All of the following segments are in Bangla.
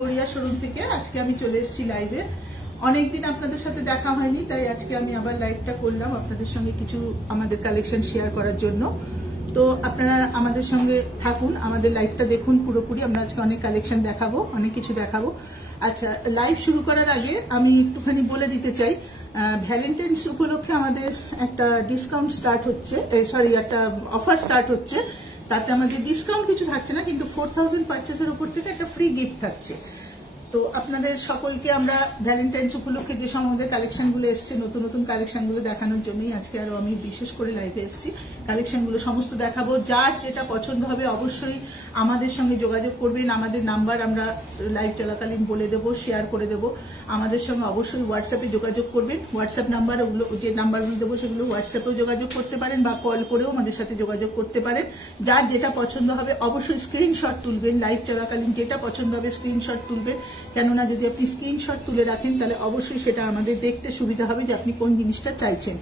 গড়িয়া শোরুম থেকে আজকে আমি চলে এসেছি লাইভে। অনেকদিন আপনাদের সাথে দেখা হয়নি, তাই আজকে আমি আবার লাইভটা করলাম আপনাদের সঙ্গে কিছু আমাদের কালেকশন শেয়ার করার জন্য। তো আপনারা আমাদের সঙ্গে থাকুন, আমাদের লাইভটা দেখুন পুরোপুরি। আমরা আজকে অনেক কালেকশন দেখাবো, অনেক কিছু দেখাবো। আচ্ছা, লাইভ শুরু করার আগে আমি একটুখানি বলে দিতে চাই, ভ্যালেন্টাইন্স উপলক্ষে আমাদের একটা ডিসকাউন্ট স্টার্ট হচ্ছে, একটা অফার স্টার্ট হচ্ছে। তাতে আমাদের ডিসকাউন্ট কিছু থাকছে না, কিন্তু 4000 পারচেসের উপর থেকে একটা ফ্রি গিফট থাকছে। তো আপনাদের সকলকে আমরা ভ্যালেন্টাইন্স উপলক্ষে যে সব আমাদের কালেকশনগুলো এসছে, নতুন নতুন কালেকশনগুলো দেখানোর জন্যই আজকে আরো আমি বিশেষ করে লাইভে এসেছি। কালেকশনগুলো সমস্ত দেখাবো। যার যেটা পছন্দ হবে অবশ্যই আমাদের সঙ্গে যোগাযোগ করবেন। আমাদের নাম্বার আমরা লাইভ চলাকালীন বলে দেবো, শেয়ার করে দেবো। আমাদের সঙ্গে অবশ্যই হোয়াটসঅ্যাপে যোগাযোগ করবেন। হোয়াটসঅ্যাপ নাম্বার, ওগুলো যে নাম্বারগুলো দেবো সেগুলো হোয়াটসঅ্যাপেও যোগাযোগ করতে পারেন বা কল করেও আমাদের সাথে যোগাযোগ করতে পারেন। যার যেটা পছন্দ হবে অবশ্যই স্ক্রিনশট তুলবেন। লাইভ চলাকালীন যেটা পছন্দ হবে স্ক্রিনশট তুলবেন, কেননা যদি আপনি স্ক্রিনশট তুলে রাখেন তাহলে অবশ্যই সেটা আমাদের দেখতে সুবিধা হবে যে আপনি কোন জিনিসটা চাইছেন।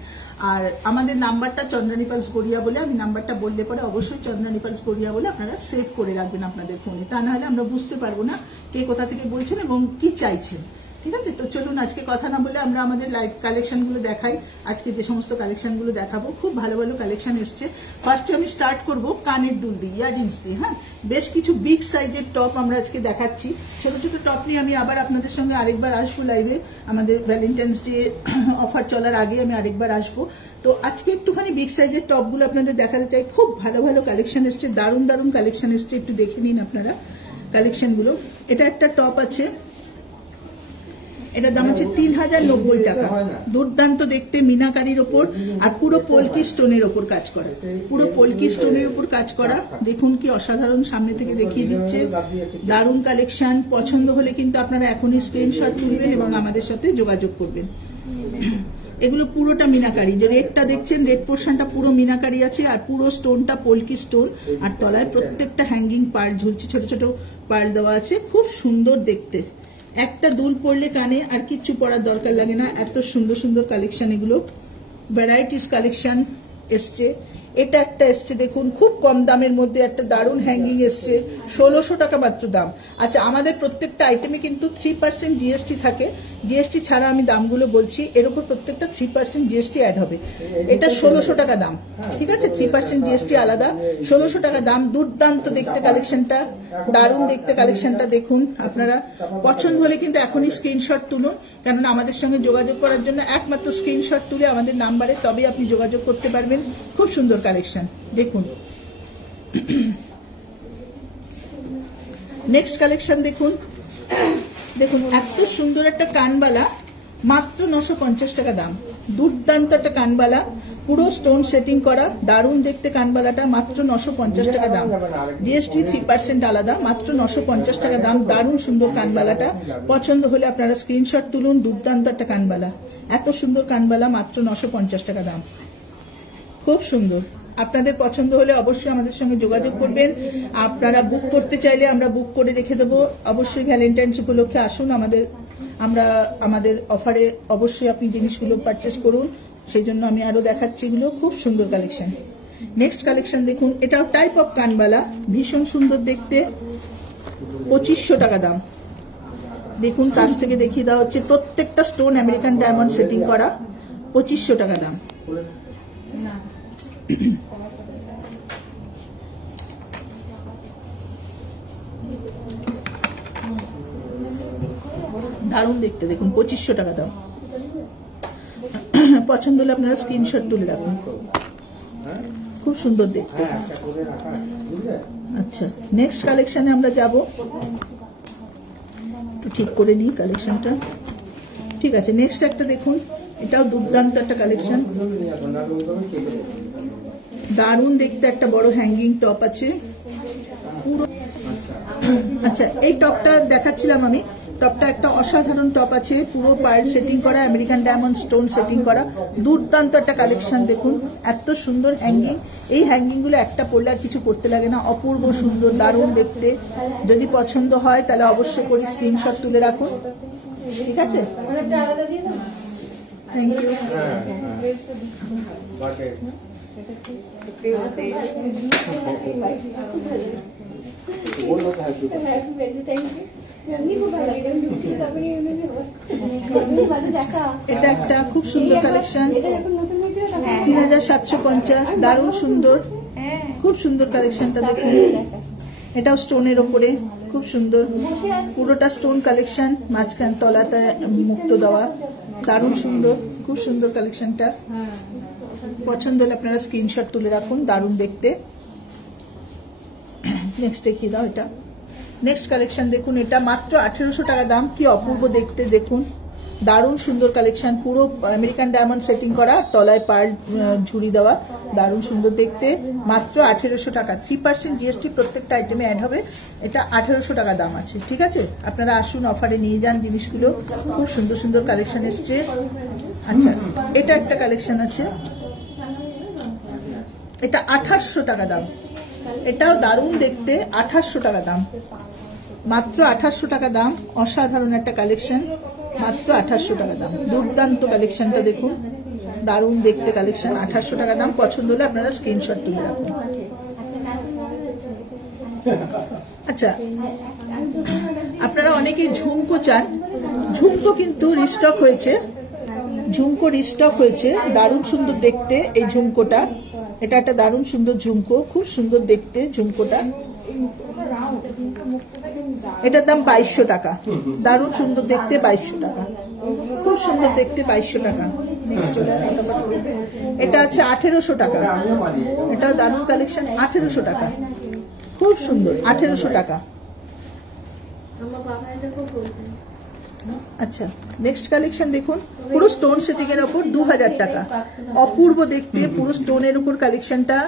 আর আমাদের নাম্বারটা চন্দ্রানী পালস গড়িয়া বলে, আমি নাম্বারটা বললে পরে অবশ্যই চন্দ্রানী পালস গড়িয়া বলে আপনারা সেভ করে রাখবেন আপনাদের ফোনে, তা না হলে আমরা বুঝতে পারবো না কে কোথা থেকে বলছেন এবং কি চাইছেন। ঠিক আছে, তো চলুন আজকে কথা না বলে আমরা আমাদের লাইভ কালেকশনগুলো দেখাই। আজকে যে সমস্ত কালেকশনগুলো দেখাবো খুব ভালো ভালো কালেকশন এসছে। ফার্স্টে আমি স্টার্ট করব কানের দুল দিয়ে, ইয়াররিংস দিয়ে। হ্যাঁ, বেশ কিছু বিগ সাইজের টপ আমরা আজকে দেখাচ্ছি। ছোট ছোট টপ নিয়ে আমি আবার আপনাদের সঙ্গে আরেকবার আসবো লাইভে। আমাদের ভ্যালেন্টাইন্স ডে অফার চলার আগে আমি আরেকবার আসবো। তো আজকে একটুখানি বিগ সাইজের টপগুলো আপনাদের দেখাতে চাই। খুব ভালো ভালো কালেকশন এসছে, দারুণ দারুণ কালেকশন এসছে। একটু দেখে নিন আপনারা কালেকশনগুলো। এটা একটা টপ আছে, এটার দাম আছে 3090 টাকা। দুর্দান্ত দেখতে, মিনাকারির ওপর আর পুরো পলকি স্টোনের ওপর কাজ করা, পুরো পলকি স্টোনের ওপর কাজ করা। দেখুন কি অসাধারণ, সামনে থেকে দেখিয়ে দিচ্ছে। দারুণ কালেকশন। পছন্দ হলে কিন্তু আপনারা এখনই স্ক্রিনশট তুলবেন এবং আমাদের সাথে যোগাযোগ করবেন। এগুলো পুরোটা মিনাকারি, যে রেডটা দেখছেন রেড পোর্শনটা পুরো মিনাকারি আছে, আর পুরো স্টোনটা পলকি স্টোন, আর তলায় প্রত্যেকটা হ্যাঙ্গিং পার্ল ঝুলছে, ছোট ছোট পার্ল দেওয়া আছে। খুব সুন্দর দেখতে। একটা দুল পরলে কানে আর কিচ্ছু পরার দরকার লাগে না, এত সুন্দর সুন্দর কালেকশন। এগুলো ভ্যারাইটিস কালেকশন এসছে। এটা একটা এসছে দেখুন, খুব কম দামের মধ্যে একটা দারুণ হ্যাঙ্গিং এসছে, 1600 টাকা মাত্র দাম। আচ্ছা, আমাদের প্রত্যেকটা আইটেমে কিন্তু 3% জিএসটি থাকে। জিএসটি ছাড়া আমি দামগুলো বলছি, এর উপর প্রত্যেকটা 3% জিএসটি অ্যাড হবে। এটা 1600 টাকা দাম, ঠিক আছে? 3% জিএসটি আলাদা, 1600 টাকা দাম। দুর্দান্ত দেখতে কালেকশনটা, দারুণ দেখতে কালেকশনটা দেখুন। আপনারা পছন্দ হলে কিন্তু এখনই স্ক্রিনশট তুলুন, কেননা আমাদের সঙ্গে যোগাযোগ করার জন্য একমাত্র স্ক্রিনশট তুলে আমাদের নাম্বারে তবেই আপনি যোগাযোগ করতে পারবেন। খুব সুন্দর কালেকশন দেখুন। নেক্সট কালেকশন দেখুন, দেখুন এত সুন্দর একটা কানবালা, মাত্র 950 টাকা দাম। দুর্দান্ত একটা কানবালা, পুরো স্টোন সেটিং করা, দারুণ দেখতে কানবালাটা, মাত্র 950 টাকা দাম। জিএসটি 3% আলাদা, মাত্র 950 টাকা দাম। দারুণ সুন্দর কানবালাটা, পছন্দ হলে আপনারা স্ক্রিনশট তুলুন। দুর্দান্ত একটা কানবালা, এত সুন্দর কানবালা, মাত্র 950 টাকা দাম। খুব সুন্দর। আপনাদের পছন্দ হলে অবশ্যই আমাদের সঙ্গে যোগাযোগ করবেন। আপনারা বুক করতে চাইলে আমরা বুক করে রেখে দেবো। অবশ্যই ভ্যালেন্টাইন্স উপলক্ষে আসুন আমাদের অফারে, অবশ্যই আপনি জিনিসগুলো পারচেস করুন। সেই জন্য আমি আরো দেখাচ্ছি, এগুলো খুব সুন্দর কালেকশন। নেক্সট কালেকশন দেখুন, এটাও টাইপ অফ কানবালা, ভীষণ সুন্দর দেখতে, 2500 টাকা দাম। দেখুন কাছ থেকে দেখিয়ে দেওয়া হচ্ছে, প্রত্যেকটা স্টোন আমেরিকান ডায়মন্ড সেটিং করা, 2500 টাকা দাম। দারুণ দেখতে দেখুন, 2500 টাকা দাম। পছন্দ হলে আপনারা স্ক্রিনশট তুলে রাখুন। খুব সুন্দর দেখতে। আচ্ছা, নেক্সট কালেকশনে আমরা যাব। একটু ঠিক করে নিই কালেকশনটা। ঠিক আছে, নেক্সট একটা দেখুন, এটাও দুর্দান্ত একটা কালেকশন। দারুণ দেখতে একটা বড় হ্যাঙ্গিং টপ আছে পুরো। আচ্ছা, এই টপটা দেখাচ্ছিলাম আমি। টপটা একটা অসাধারণ টপ আছে, পুরো পার্ল সেটিং করা, আমেরিকান ডায়মন্ড স্টোন সেটিং করা। দুর্দান্ত একটা কালেকশন দেখুন, এত সুন্দর হ্যাঙ্গিং। এই হ্যাঙ্গিং গুলো একটা পরলে আর কিছু করতে লাগে না, অপূর্ব সুন্দর, দারুণ দেখতে। যদি পছন্দ হয় তাহলে অবশ্যই করে স্ক্রিনশট তুলে রাখুন, ঠিক আছে? Thank you. এটা একটা খুব সুন্দর কালেকশন, 3750, দারুণ সুন্দর, খুব সুন্দর কালেকশনটা দেখুন। এটাও স্টোনের ওপরে খুব সুন্দর, পুরোটা স্টোন কালেকশন, মাঝখান তলাতে মুক্ত দেওয়া, দারুণ সুন্দর, খুব সুন্দর কালেকশনটা। পছন্দ হলে আপনারা স্ক্রিনশট তুলে রাখুন, দারুণ দেখতে। নেক্সট দেখিয়ে দাও। এটা নেক্সট কালেকশন দেখুন, এটা মাত্র 1800 টাকা দাম। কি অপূর্ব দেখতে দেখুন, দারুণ সুন্দর কালেকশন, পুরো আমেরিকান ডায়মন্ড সেটিং করা, তলায় পার্ল ঝুড়ি দেওয়া, দারুণ সুন্দর দেখতে। মাত্র 1800 টাকা, 3% জিএসটি প্রত্যেকটা আইটেমে অ্যাড হবে। এটা 1800 টাকা দাম আছে, ঠিক আছে? আপনারা আসুন, অফারে নিয়ে যান জিনিসগুলো, খুব সুন্দর সুন্দর কালেকশন এসছে। আচ্ছা, এটা একটা কালেকশন আছে, এটা 2800 টাকা দাম। এটাও দারুণ দেখতে, 2800 টাকা দাম, মাত্র 2800 টাকা দাম। অসাধারণ একটা কালেকশন, মাত্র 2800 টাকা দাম। দুর্দান্ত কালেকশনটা দেখুন, দারুণ দেখতে কালেকশন, 2800 টাকা দাম। পছন্দ হলে আপনারা স্ক্রিনশট তুলে রাখুন। আচ্ছা, আপনারা অনেকেই ঝুমকো চান, ঝুমকো কিন্তু রিস্টক হয়েছে, ঝুমকো রিস্টক হয়েছে, দারুণ সুন্দর দেখতে এই ঝুমকোটা। এটা একটা দারুণ সুন্দর ঝুমকো, খুব সুন্দর দেখতে ঝুমকোটা। এটার দাম 2200 টাকা, দারুণ সুন্দর দেখতে, 2200 টাকা, খুব সুন্দর দেখতে, 2200 টাকা। এটা আছে 1800 টাকা, এটা দারুণ কালেকশন, 1800 টাকা, খুব সুন্দর, 1800 টাকা। আচ্ছা, নেক্সট কালেকশন দেখুন, পুরো স্টোন সেটিং এর উপর 2000 টাকা, অপূর্ব দেখতে, পুরো স্টোনের উপর কালেকশনটা,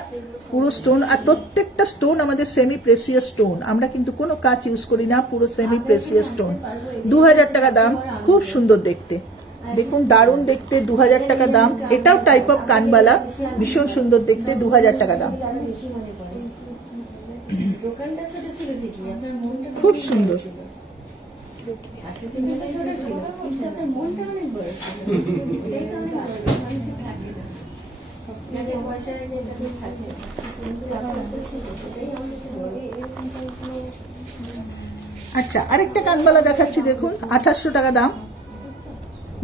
পুরো স্টোন, আর প্রত্যেকটা স্টোন আমাদের সেমি প্রেসিয়াস স্টোন, আমরা কিন্তু কোনো কাজ ইউজ করি না, পুরো সেমি প্রেসিয়াস স্টোন। 2000 টাকা দাম, খুব সুন্দর দেখতে দেখুন, দারুণ দেখতে, 2000 টাকা দাম। এটাও টাইপ অফ কানবালা, ভীষণ সুন্দর দেখতে, 2000 টাকা দাম, খুব সুন্দর। আচ্ছা, আরেকটা কানবালা দেখাচ্ছি দেখুন, 2800 টাকা দাম,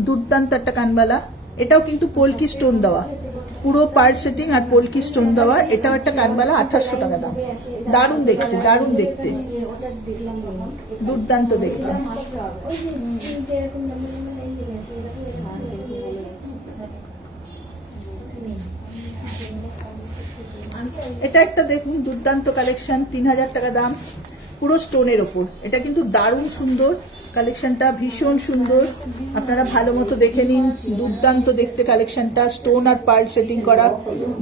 দুর্দান্ত একটা কানবালা। এটাও কিন্তু পোলকি স্টোন দেওয়া, পুরো পার্ল সেটিং আর পোলকি স্টোন দেওয়া। এটাও একটা কানবালা, 2800 টাকা দাম, দারুণ দেখতে, দারুণ দেখতে, দুর্দান্ত দেখতে। এটা একটা দেখুন, দুর্দান্ত কালেকশন, 3000 টাকা দাম, পুরো স্টোনের ওপর। এটা কিন্তু দারুণ সুন্দর কালেকশনটা, ভীষণ সুন্দর, আপনারা ভালো মতো দেখে নিন, দুর্দান্ত দেখতে কালেকশনটা, স্টোন আর পার্ল সেটিং করা,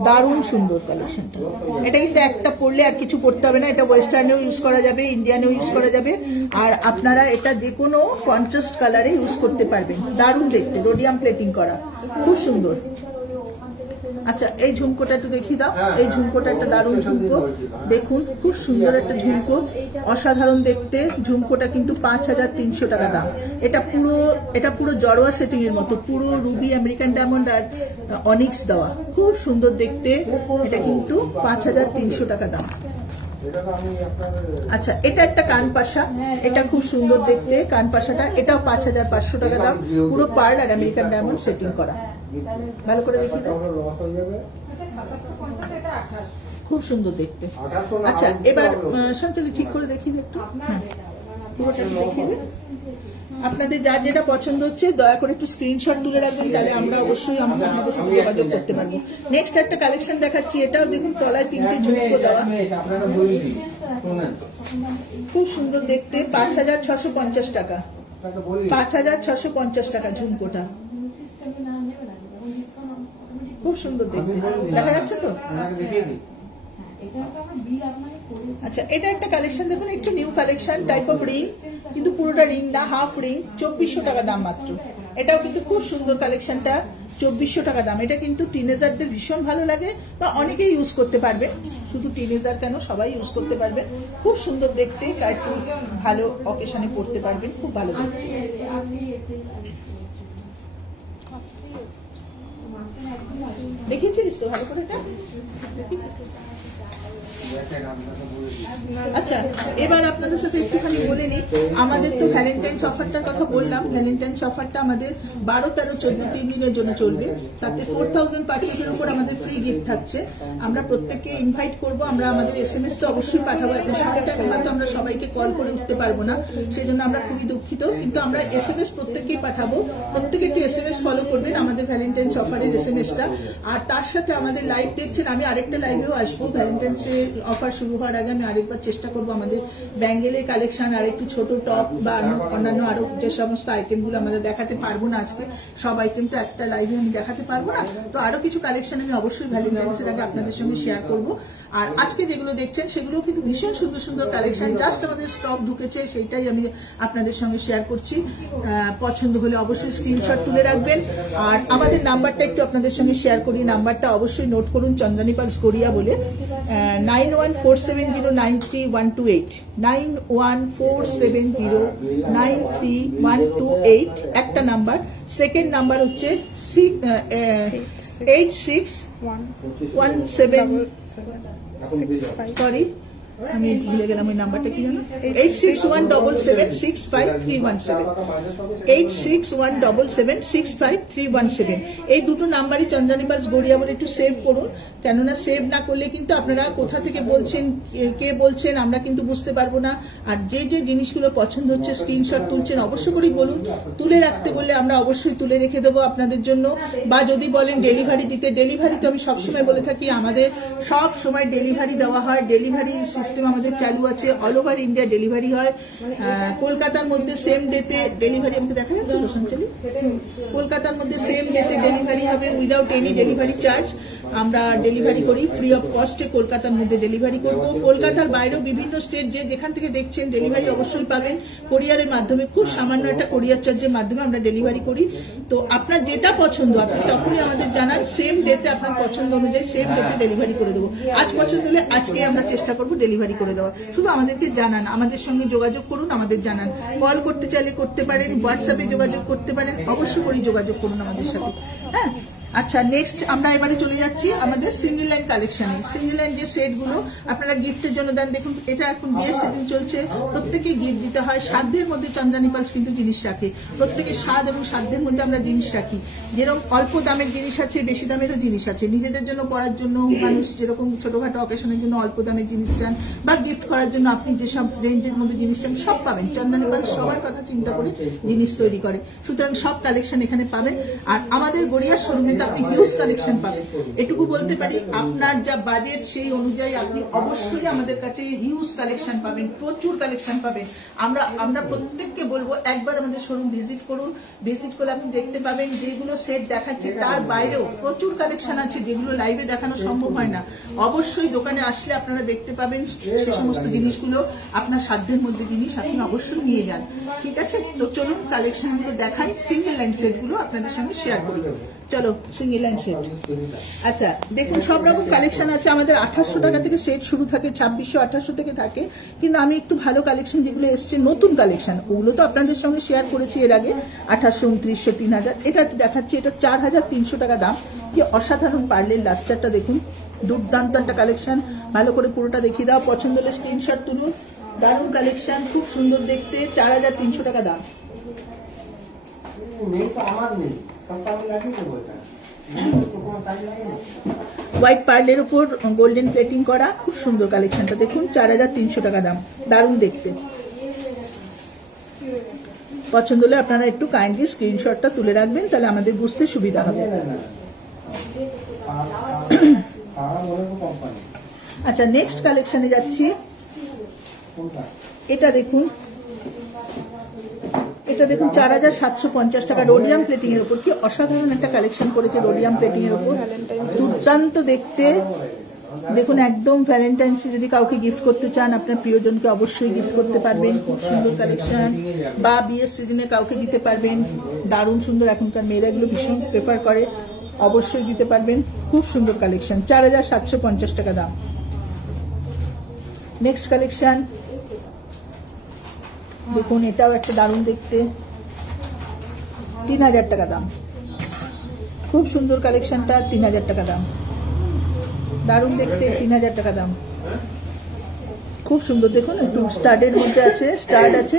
দারুণ সুন্দর কালেকশনটা। এটা কিন্তু একটা পরলে আর কিছু পরতে হবে না, এটা ওয়েস্টার্নেও ইউজ করা যাবে, ইন্ডিয়ানেও ইউজ করা যাবে, আর আপনারা এটা যে কোনো কন্ট্রাস্ট কালারে ইউজ করতে পারবেন, দারুণ দেখতে, রোডিয়াম প্লেটিং করা, খুব সুন্দর। আচ্ছা, এই ঝুমকোটা একটু দেখিয়ে দাও। এই ঝুমকোটা একটা দারুণ ঝুমকো, দেখুন, খুব সুন্দর একটা ঝুমকো, অসাধারণ দেখতে। ঝুমকোটা কিন্তু 5300 টাকা দাম। এটা পুরো জড়োয়া সেটিং এর মতো, পুরো রুবি, আমেরিকান ডায়মন্ড আর অনিক্স দেওয়া, খুব সুন্দর দেখতে। এটা কিন্তু 5300 টাকা দাম। আচ্ছা, এটা একটা কানপাশা, এটা খুব সুন্দর দেখতে কানপাশাটা, এটাও 5500 টাকা দাম, পুরো পার্ল আর আমেরিকান ডায়মন্ড সেটিং করা। ভালো করে দেখি, খুব সুন্দর দেখতে। আচ্ছা, এবার সঞ্চালি ঠিক করে দেখিয়ে একটু, হ্যাঁ পুরোটা দেখিয়ে দিন। আপনাদের যার যেটা পছন্দ হচ্ছে দয়া করে একটু স্ক্রিনশট তুলে রাখবেন, তাহলে আমরা অবশ্যই আপনাদের সাথে যোগাযোগ করতে পারবো। নেক্সট একটা কালেকশন দেখাচ্ছি, এটাও দেখুন, তলায় 3টে ঝুমকো দেওয়া, খুব সুন্দর দেখতে, 5650 টাকা, 5650 টাকা ঝুমকোটা, খুব সুন্দর দেখতে, দেখা যাচ্ছে তো? আচ্ছা, এটা একটা কালেকশন দেখুন, একটু new collection, type of ring, কিন্তু পুরোটা রিং না, হাফ রিং, 2400 টাকা দাম মাত্র। এটাও কিন্তু খুব সুন্দর কালেকশনটা, 2400 টাকা দাম। এটা কিন্তু টিনেজারদের ভীষণ ভালো লাগে, বা অনেকেই ইউজ করতে পারবেন, শুধু টিনেজার কেন, সবাই ইউজ করতে পারবেন, খুব সুন্দর দেখতে, একটু ভালো অকেশনে পড়তে পারবেন, খুব ভালো দেখতে। দেখিয়েছিস তো ভালো করে, এটা দেখিয়েছিস? আচ্ছা, এবার আপনাদের সাথে একটুখানি বলে নিই, আমাদের তো ভ্যালেন্টাইন্স অফারটার কথা বললাম। ভ্যালেন্টাইন্স অফারটা আমাদের 12, 13, 14 3 দিনের জন্য চলবে। তাতে 4000 পার্চেসের উপর আমাদের ফ্রি গিফট থাকছে। আমরা প্রত্যেককে ইনভাইট করব। আমরা আমাদের SMS তো অবশ্যই পাঠাবো। এত শর্ট টাইমে হয়তো আমরা সবাইকে কল করে উঠতে পারবো না, সেই জন্য আমরা খুবই দুঃখিত, কিন্তু আমরা SMS প্রত্যেককেই পাঠাবো। প্রত্যেকে একটু SMS ফলো করবেন আমাদের ভ্যালেন্টাইন্স অফারের SMSটা। আর তার সাথে আমাদের লাইভ দেখছেন, আমি আরেকটা লাইভেও আসবো। ভ্যালেন্টাইন্সের অফার শুরু হওয়ার আগে আমি আরেকবার চেষ্টা করবো আমাদের ব্যাঙ্গেলের কালেকশন, আর একটু ছোট টপ বা অন্যান্য আরো যে সমস্ত আইটেমগুলো আমাদের দেখাতে পারবো না আজকে, সব আইটেম তো একটা লাইভে আমি দেখাতে পারবো না, তো আরো কিছু কালেকশন আমি অবশ্যই ভ্যালেন্টাইন্সের আগে আপনাদের সঙ্গে শেয়ার করবো। আর আজকে যেগুলো দেখছেন সেগুলো কিন্তু ভীষণ সুন্দর সুন্দর কালেকশন, জাস্ট আমাদের স্টক ঢুকেছে, সেইটাই আমি আপনাদের সঙ্গে শেয়ার করছি। পছন্দ হলে অবশ্যই স্ক্রিনশট তুলে রাখবেন। আর আমাদের নাম্বারটা একটু আপনাদের সঙ্গে শেয়ার করি, নাম্বারটা অবশ্যই নোট করুন, চন্দ্রানী পালস গড়িয়া বলে 9147093128, 9147093128 একটা নাম্বার। সেকেন্ড নাম্বার হচ্ছে 8617, সরি আমি ভুলে গেলাম ওই নাম্বারটা কি জানো, 8617765317, 8617765317। এই দুটো নাম্বারই চন্দ্রানী পালস গড়িয়া বলে একটু সেভ করুন, কেননা সেভ না করলে কিন্তু আপনারা কোথা থেকে বলছেন, কে বলছেন, আমরা কিন্তু বুঝতে পারবো না। আর যে যে জিনিসগুলো পছন্দ হচ্ছে স্ক্রিনশট তুলছেন অবশ্য করেই বলুন, তুলে রাখতে বললে আমরা অবশ্যই তুলে রেখে দেবো আপনাদের জন্য। বা যদি বলেন ডেলিভারি দিতে, ডেলিভারি তো আমি সবসময় বলে থাকি আমাদের সব সময় ডেলিভারি দেওয়া হয়। ডেলিভারি সিস্টেম আমাদের চালু আছে, অল ওভার ইন্ডিয়া ডেলিভারি হয়। কলকাতার মধ্যে সেম ডেতে ডেলিভারি, আমাকে দেখা যাচ্ছে তো সঞ্চালি, কলকাতার মধ্যে সেম ডেতে ডেলিভারি হবে উইদাউট এনি ডেলিভারি চার্জ। আমরা ডেলিভারি করি ফ্রি অফ কস্টে, কলকাতার মধ্যে ডেলিভারি করব। কলকাতার বাইরেও বিভিন্ন স্টেট যে যেখান থেকে দেখছেন ডেলিভারি অবশ্যই পাবেন কোরিয়ারের মাধ্যমে, খুব সামান্য একটা কোরিয়ার চার্জের মাধ্যমে আমরা ডেলিভারি করি। তো আপনার যেটা পছন্দ আপনি তখনই আমাদের জানান, সেম ডেতে আপনার পছন্দ অনুযায়ী সেম ডেতে ডেলিভারি করে দেবো। আজ পছন্দ হলে আজকে আমরা চেষ্টা করবো ডেলিভারি করে দেওয়ার। শুধু আমাদেরকে জানান, আমাদের সঙ্গে যোগাযোগ করুন, আমাদের জানান। কল করতে চাইলে করতে পারেন, হোয়াটসঅ্যাপে যোগাযোগ করতে পারেন, অবশ্যই করে যোগাযোগ করুন আমাদের সাথে। হ্যাঁ, আচ্ছা নেক্সট আমরা এবারে চলে যাচ্ছি আমাদের সিঙ্গেল লাইন কালেকশনে। সিঙ্গেল লাইন যে সেটগুলো আপনারা গিফটের জন্য দেন, দেখুন এটা এখন বিয়ের সিজন চলছে, প্রত্যেকে গিফট দিতে হয়। সাধ্যের মধ্যে চন্দ্রানী পালস কিন্তু জিনিস রাখে, প্রত্যেকে স্বাদ এবং সাধ্যের মধ্যে আমরা জিনিস রাখি। যেরকম অল্প দামের জিনিস আছে, বেশি দামেরও জিনিস আছে। নিজেদের জন্য পড়ার জন্য মানুষ যেরকম ছোটখাটো অকেশনের জন্য অল্প দামের জিনিস চান, বা গিফট করার জন্য আপনি যেসব রেঞ্জের মধ্যে জিনিস চান সব পাবেন। চন্দ্রানী পালস সবার কথা চিন্তা করে জিনিস তৈরি করে, সুতরাং সব কালেকশন এখানে পাবেন। আর আমাদের গড়িয়ার শোরুমে আপনি হিউজ কালেকশন পাবেন। এটুকু বলতে পারি, আপনার যা বাজেট সেই অনুযায়ী আপনি অবশ্যই আমাদের কাছে হিউজ কালেকশন পাবেন, প্রচুর কালেকশন পাবেন। আমরা প্রত্যেককে বলবো একবার আমাদের শোরুম ভিজিট করুন। ভিজিট করলে আপনি দেখতে পাবেন যেগুলো সেট দেখাচ্ছে তার বাইরেও প্রচুর কালেকশন আছে যেগুলো লাইভে দেখানো সম্ভব হয় না। অবশ্যই দোকানে আসলে আপনারা দেখতে পাবেন সে সমস্ত জিনিসগুলো, আপনার সাধ্যের মধ্যে জিনিস আপনি অবশ্যই নিয়ে যান। ঠিক আছে, তো চলুন কালেকশনগুলো দেখাই, সিঙ্গেল লাইন সেটগুলো আপনাদের সঙ্গে শেয়ার করি। চলো সিঙ্গেল লাইন সেট। আচ্ছা দেখুন, সব রকম কালেকশন আছে আমাদের। 1800 টাকা থেকে সেট শুরু থাকে, 2600 2800 থেকে থাকে। কিন্তু আমি একটু ভালো কালেকশন যেগুলো এসছে নতুন কালেকশন, ওগুলো তো আপনাদের সঙ্গে শেয়ার করেছি এর আগে, 2800, 2900, 3000। এটা দেখাচ্ছি, এটা 4300 টাকা দাম। কি অসাধারণ পার্লের লাস্টারটা দেখুন, দুর্দান্ত একটা কালেকশন। ভালো করে পুরোটা দেখিয়ে দাও, পছন্দ হলে স্ক্রিনশট তুলুন। দারুণ কালেকশন, খুব সুন্দর দেখতে, 4300 টাকা দাম। হোয়াইট পার্লের উপর গোল্ডেন প্লেটিং করা, খুব সুন্দর কালেকশনটা দেখুন, 4300 টাকা দাম, দারুণ দেখতে। পছন্দ হলে আপনারা একটু কাইন্ডলি স্ক্রিনশটটা তুলে রাখবেন, তাহলে আমাদের বুঝতে সুবিধা হবে। আচ্ছা নেক্সট কালেকশনে যাচ্ছি। এটা দেখুন, এটা দেখুন 4750 টাকা রোডিয়াম প্লেটিং এর উপর। কি অসাধারণ একটা কালেকশন করেছে রোডিয়াম প্লেটিং এর উপর, দুর্দান্ত দেখতে। দেখুন একদম ভ্যালেন্টাইন্স যদি কাউকে গিফট করতে চান, আপনার প্রিয়জনকে অবশ্যই গিফট করতে পারবেন, খুব সুন্দর কালেকশন। বা বিয়ের সিজনে কাউকে দিতে পারবেন, দারুণ সুন্দর। এখনকার মেয়েরা এগুলো ভীষণ প্রেফার করে, অবশ্যই দিতে পারবেন, খুব সুন্দর কালেকশন। 4750 টাকা দাম। নেক্সট কালেকশন দেখুন, এটাও একটা দারুণ দেখতে, 3000 টাকা দাম। খুব সুন্দর কালেকশনটা, 3000 টাকা দাম, দারুণ দেখতে, 3000 টাকা দাম। খুব সুন্দর দেখুন, একটু স্টাডের মধ্যে আছে, স্টাড আছে,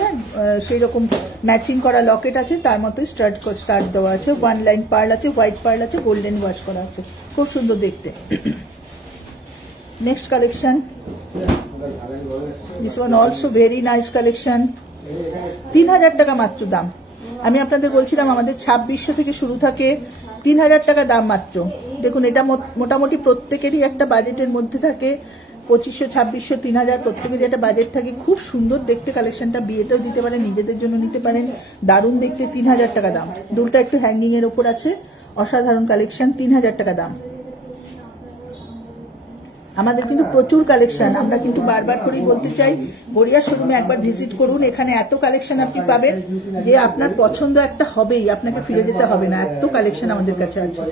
সেই রকম ম্যাচিং করা লকেট আছে, তার মতোই স্টাড দেওয়া আছে, ওয়ান লাইন পার্ল আছে, হোয়াইট পার্ল আছে, গোল্ডেন ওয়াশ করা আছে, খুব সুন্দর দেখতে। Next collection, this one also very nice collection. 3000 টাকা মাত্র দাম। আমি আপনাদের বলছিলাম আমাদের 2600 থেকে শুরু থাকে, 3000 টাকা দাম মাত্র। দেখুন এটা মোটামুটি প্রত্যেকেরই একটা বাজেটের মধ্যে থাকে, 2500, 2600, 3000 প্রত্যেকেরই একটা বাজেট থাকে। খুব সুন্দর দেখতে কালেকশনটা, বিয়েতেও দিতে পারেন, নিজেদের জন্য নিতে পারেন, দারুণ দেখতে। 3000 টাকা দাম। দুলটা একটু হ্যাঙ্গিং এর ওপর আছে, অসাধারণ কালেকশন, 3000 টাকা দাম। আমাদের কিন্তু প্রচুর কালেকশন, আমরা কিন্তু বারবার করেই বলতে চাই গড়িয়া শোরুমে একবার ভিজিট করুন। এখানে এত কালেকশন আপনি পাবেন যে আপনার পছন্দ একটা হবেই, আপনাকে ফিরে যেতে হবে না, এত কালেকশন আমাদের কাছে আছে,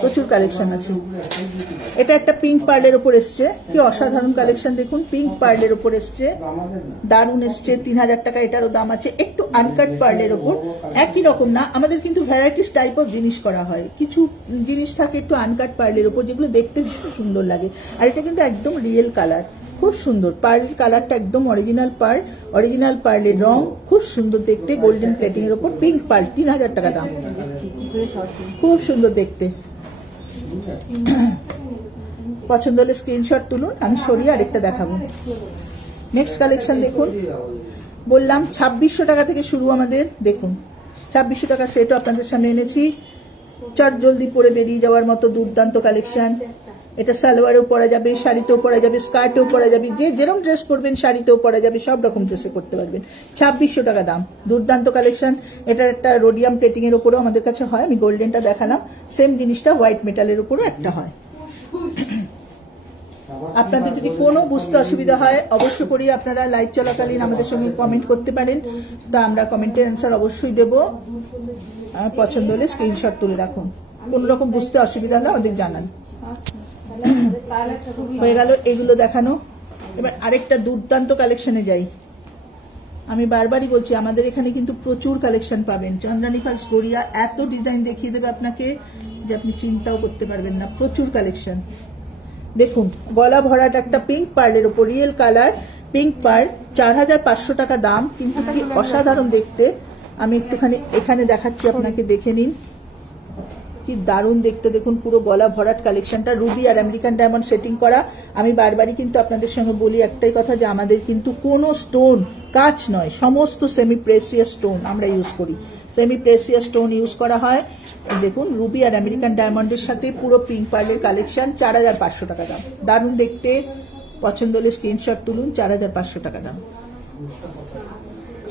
প্রচুর কালেকশন আছে। এটা একটা পিঙ্ক পার্লের উপর এসছে, কি অসাধারণ কালেকশন দেখুন, পিঙ্ক পার্লের উপর এসছে, দারুণ এসছে। 3000 টাকা এটারও দাম আছে। একটু আনকাট পার্লের উপর, একই রকম না, আমাদের কিন্তু ভ্যারাইটিস টাইপ অফ জিনিস করা হয়। কিছু জিনিস থাকে একটু আনকাট পার্লের উপর, যেগুলো দেখতে ভীষণ সুন্দর লাগে। আর এটা কিন্তু একদম রিয়েল কালার, খুব সুন্দর। পার্লের কালারটা একদম অরিজিনাল পার্ল, অরিজিনাল পার্লের রং, খুব সুন্দর দেখতে। গোল্ডেন প্লেটিং এর উপর পিঙ্ক পার্ল, 3000 টাকা দাম, খুব সুন্দর দেখতে। পছন্দ হলে স্ক্রিনশট তুলুন, আমি সরিয়ে আরেকটা দেখাবো। নেক্সট কালেকশন দেখুন, বললাম 2600 টাকা থেকে শুরু আমাদের। দেখুন 2600 টাকা সেটও আপনাদের সামনে এনেছি, চট জলদি পরে বেরিয়ে যাওয়ার মতো দুর্দান্ত কালেকশন। এটা সালোয়ারেও পরা যাবে, শাড়িতেও পরা যাবে, স্কার্টেও পরা যাবে, যে যেরকম ড্রেস পরবেন শাড়িতেও পরা যাবে, সব রকম ড্রেসে করতে পারবেন। 2600 টাকা দাম, দুর্দান্ত কালেকশন। এটার একটা রোডিয়াম প্লেটিং এর উপরেও আমাদের কাছে হয়, আমি গোল্ডেনটা দেখালাম, সেম জিনিসটা হোয়াইট মেটালের উপরও একটা হয়। আপনাদের যদি কোনো বুঝতে অসুবিধা হয় অবশ্য করি আপনারা লাইভ চলাকালীন আমাদের সঙ্গে কমেন্ট করতে পারেন, তা আমরা কমেন্টের অ্যান্সার অবশ্যই দেব। পছন্দ হলে স্ক্রিনশট তুলে রাখুন, কোনো রকম বুঝতে অসুবিধা হলে আমাদের জানান। হয়ে গেল এগুলো দেখানো, এবার আরেকটা দুর্দান্ত কালেকশনে যাই। আমি বারবারই বলছি আমাদের এখানে কিন্তু প্রচুর কালেকশন পাবেন। চন্দ্রানী ফালস গড়িয়া এত ডিজাইন দেখিয়ে দেবে আপনাকে যে আপনি চিন্তাও করতে পারবেন না, প্রচুর কালেকশন। দেখুন গলা ভরাট একটা পিঙ্ক পার্লের উপর, রিয়েল কালার পিঙ্ক পার্ল, 4500 টাকা দাম, কিন্তু কি অসাধারণ দেখতে। আমি একটুখানি এখানে দেখাচ্ছি আপনাকে, দেখে নিন কি দারুণ দেখতে। দেখুন পুরো গলা ভরাট কালেকশনটা, রুবি আর আমেরিকান ডায়মন্ড সেটিং করা। আমি বারবারই কিন্তু আপনাদের সঙ্গে বলি একটাই কথা, যে আমাদের কিন্তু কোনো স্টোন কাঁচ নয়, সমস্ত সেমি প্রেসিয়াস স্টোন আমরা ইউজ করি, সেমি প্রেসিয়াস স্টোন ইউজ করা হয়। দেখুন রুবি আর আমেরিকান ডায়মন্ডের সাথে পুরো পিঙ্ক পার্লের কালেকশন, 4500 টাকা দাম, দারুণ দেখতে। পছন্দ হলে স্ক্রিনশট তুলুন, 4500 টাকা দাম।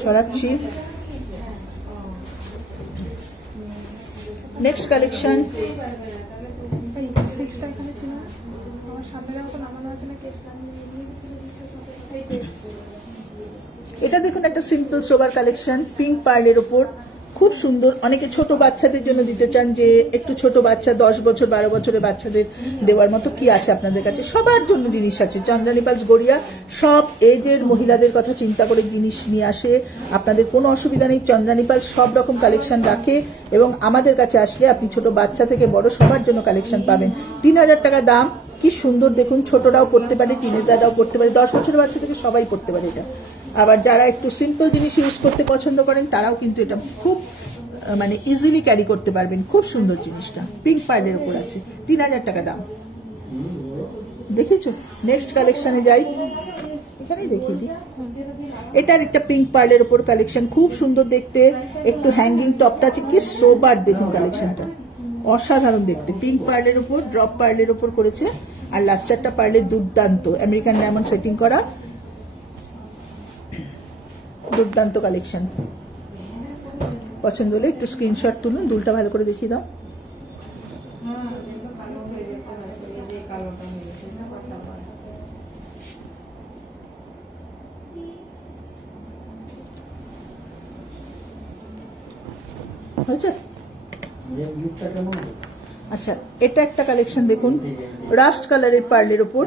সরাচ্ছি নেক্সট কালেকশন। এটা দেখুন একটা সিম্পল সোবার কালেকশন, পিঙ্ক পার্লের উপর, খুব সুন্দর। অনেকে ছোট বাচ্চাদের জন্য দিতে চান, যে একটু ছোট বাচ্চা 10 বছর 12 বছরের বাচ্চাদের দেওয়ার মতো কি আছে আপনাদের কাছে, সবার জন্য জিনিস আছে। চন্দ্রানী ফালস গড়িয়া সব এজের মহিলাদের কথা চিন্তা করে জিনিস নিয়ে আসে, আপনাদের কোনো অসুবিধা নেই। চন্দ্রানী ফালস সব রকম কালেকশন রাখে, এবং আমাদের কাছে আসলে আপনি ছোট বাচ্চা থেকে বড় সবার জন্য কালেকশন পাবেন। 3000 টাকা দাম, কি সুন্দর দেখুন, ছোটরাও পড়তে পারে, টিনেজাররাও পড়তে পারে, 10 বছরের বাচ্চা থেকে সবাই পড়তে পারে এটা। আবার যারা একটু সিম্পল জিনিস ইউজ করতে পছন্দ করেন তারাও কিন্তু এটা খুব মানে ইজিলি ক্যারি করতে পারবেন। খুব সুন্দর জিনিসটা, পিঙ্ক পার্লের উপর আছে, 3000 টাকা দাম। দেখেছো? নেক্সট কালেকশনে যাই, এখানেই দেখিয়ে দিই। এটার একটা পিঙ্ক পার্লের উপর কালেকশন, খুব সুন্দর দেখতে, একটু হ্যাঙ্গিং টপটা আছে, কি সোবার দেখুন কালেকশনটা, অসাধারণ দেখতে। পিঙ্ক পার্লের উপর, ড্রপ পার্লের উপর করেছে, আর লাস্টারটা পার্লের দুর্দান্ত আমেরিকান ডায়মন্ড সেটিং করা, দুর্দান্ত কালেকশন। পছন্দ হলে একটু স্ক্রিনশট তুলুন, দুলটা ভালো করে দেখিয়ে দাও। হয়েছে? আচ্ছা, এটা একটা কালেকশন দেখুন, রাস্ট কালারের পার্লের উপর।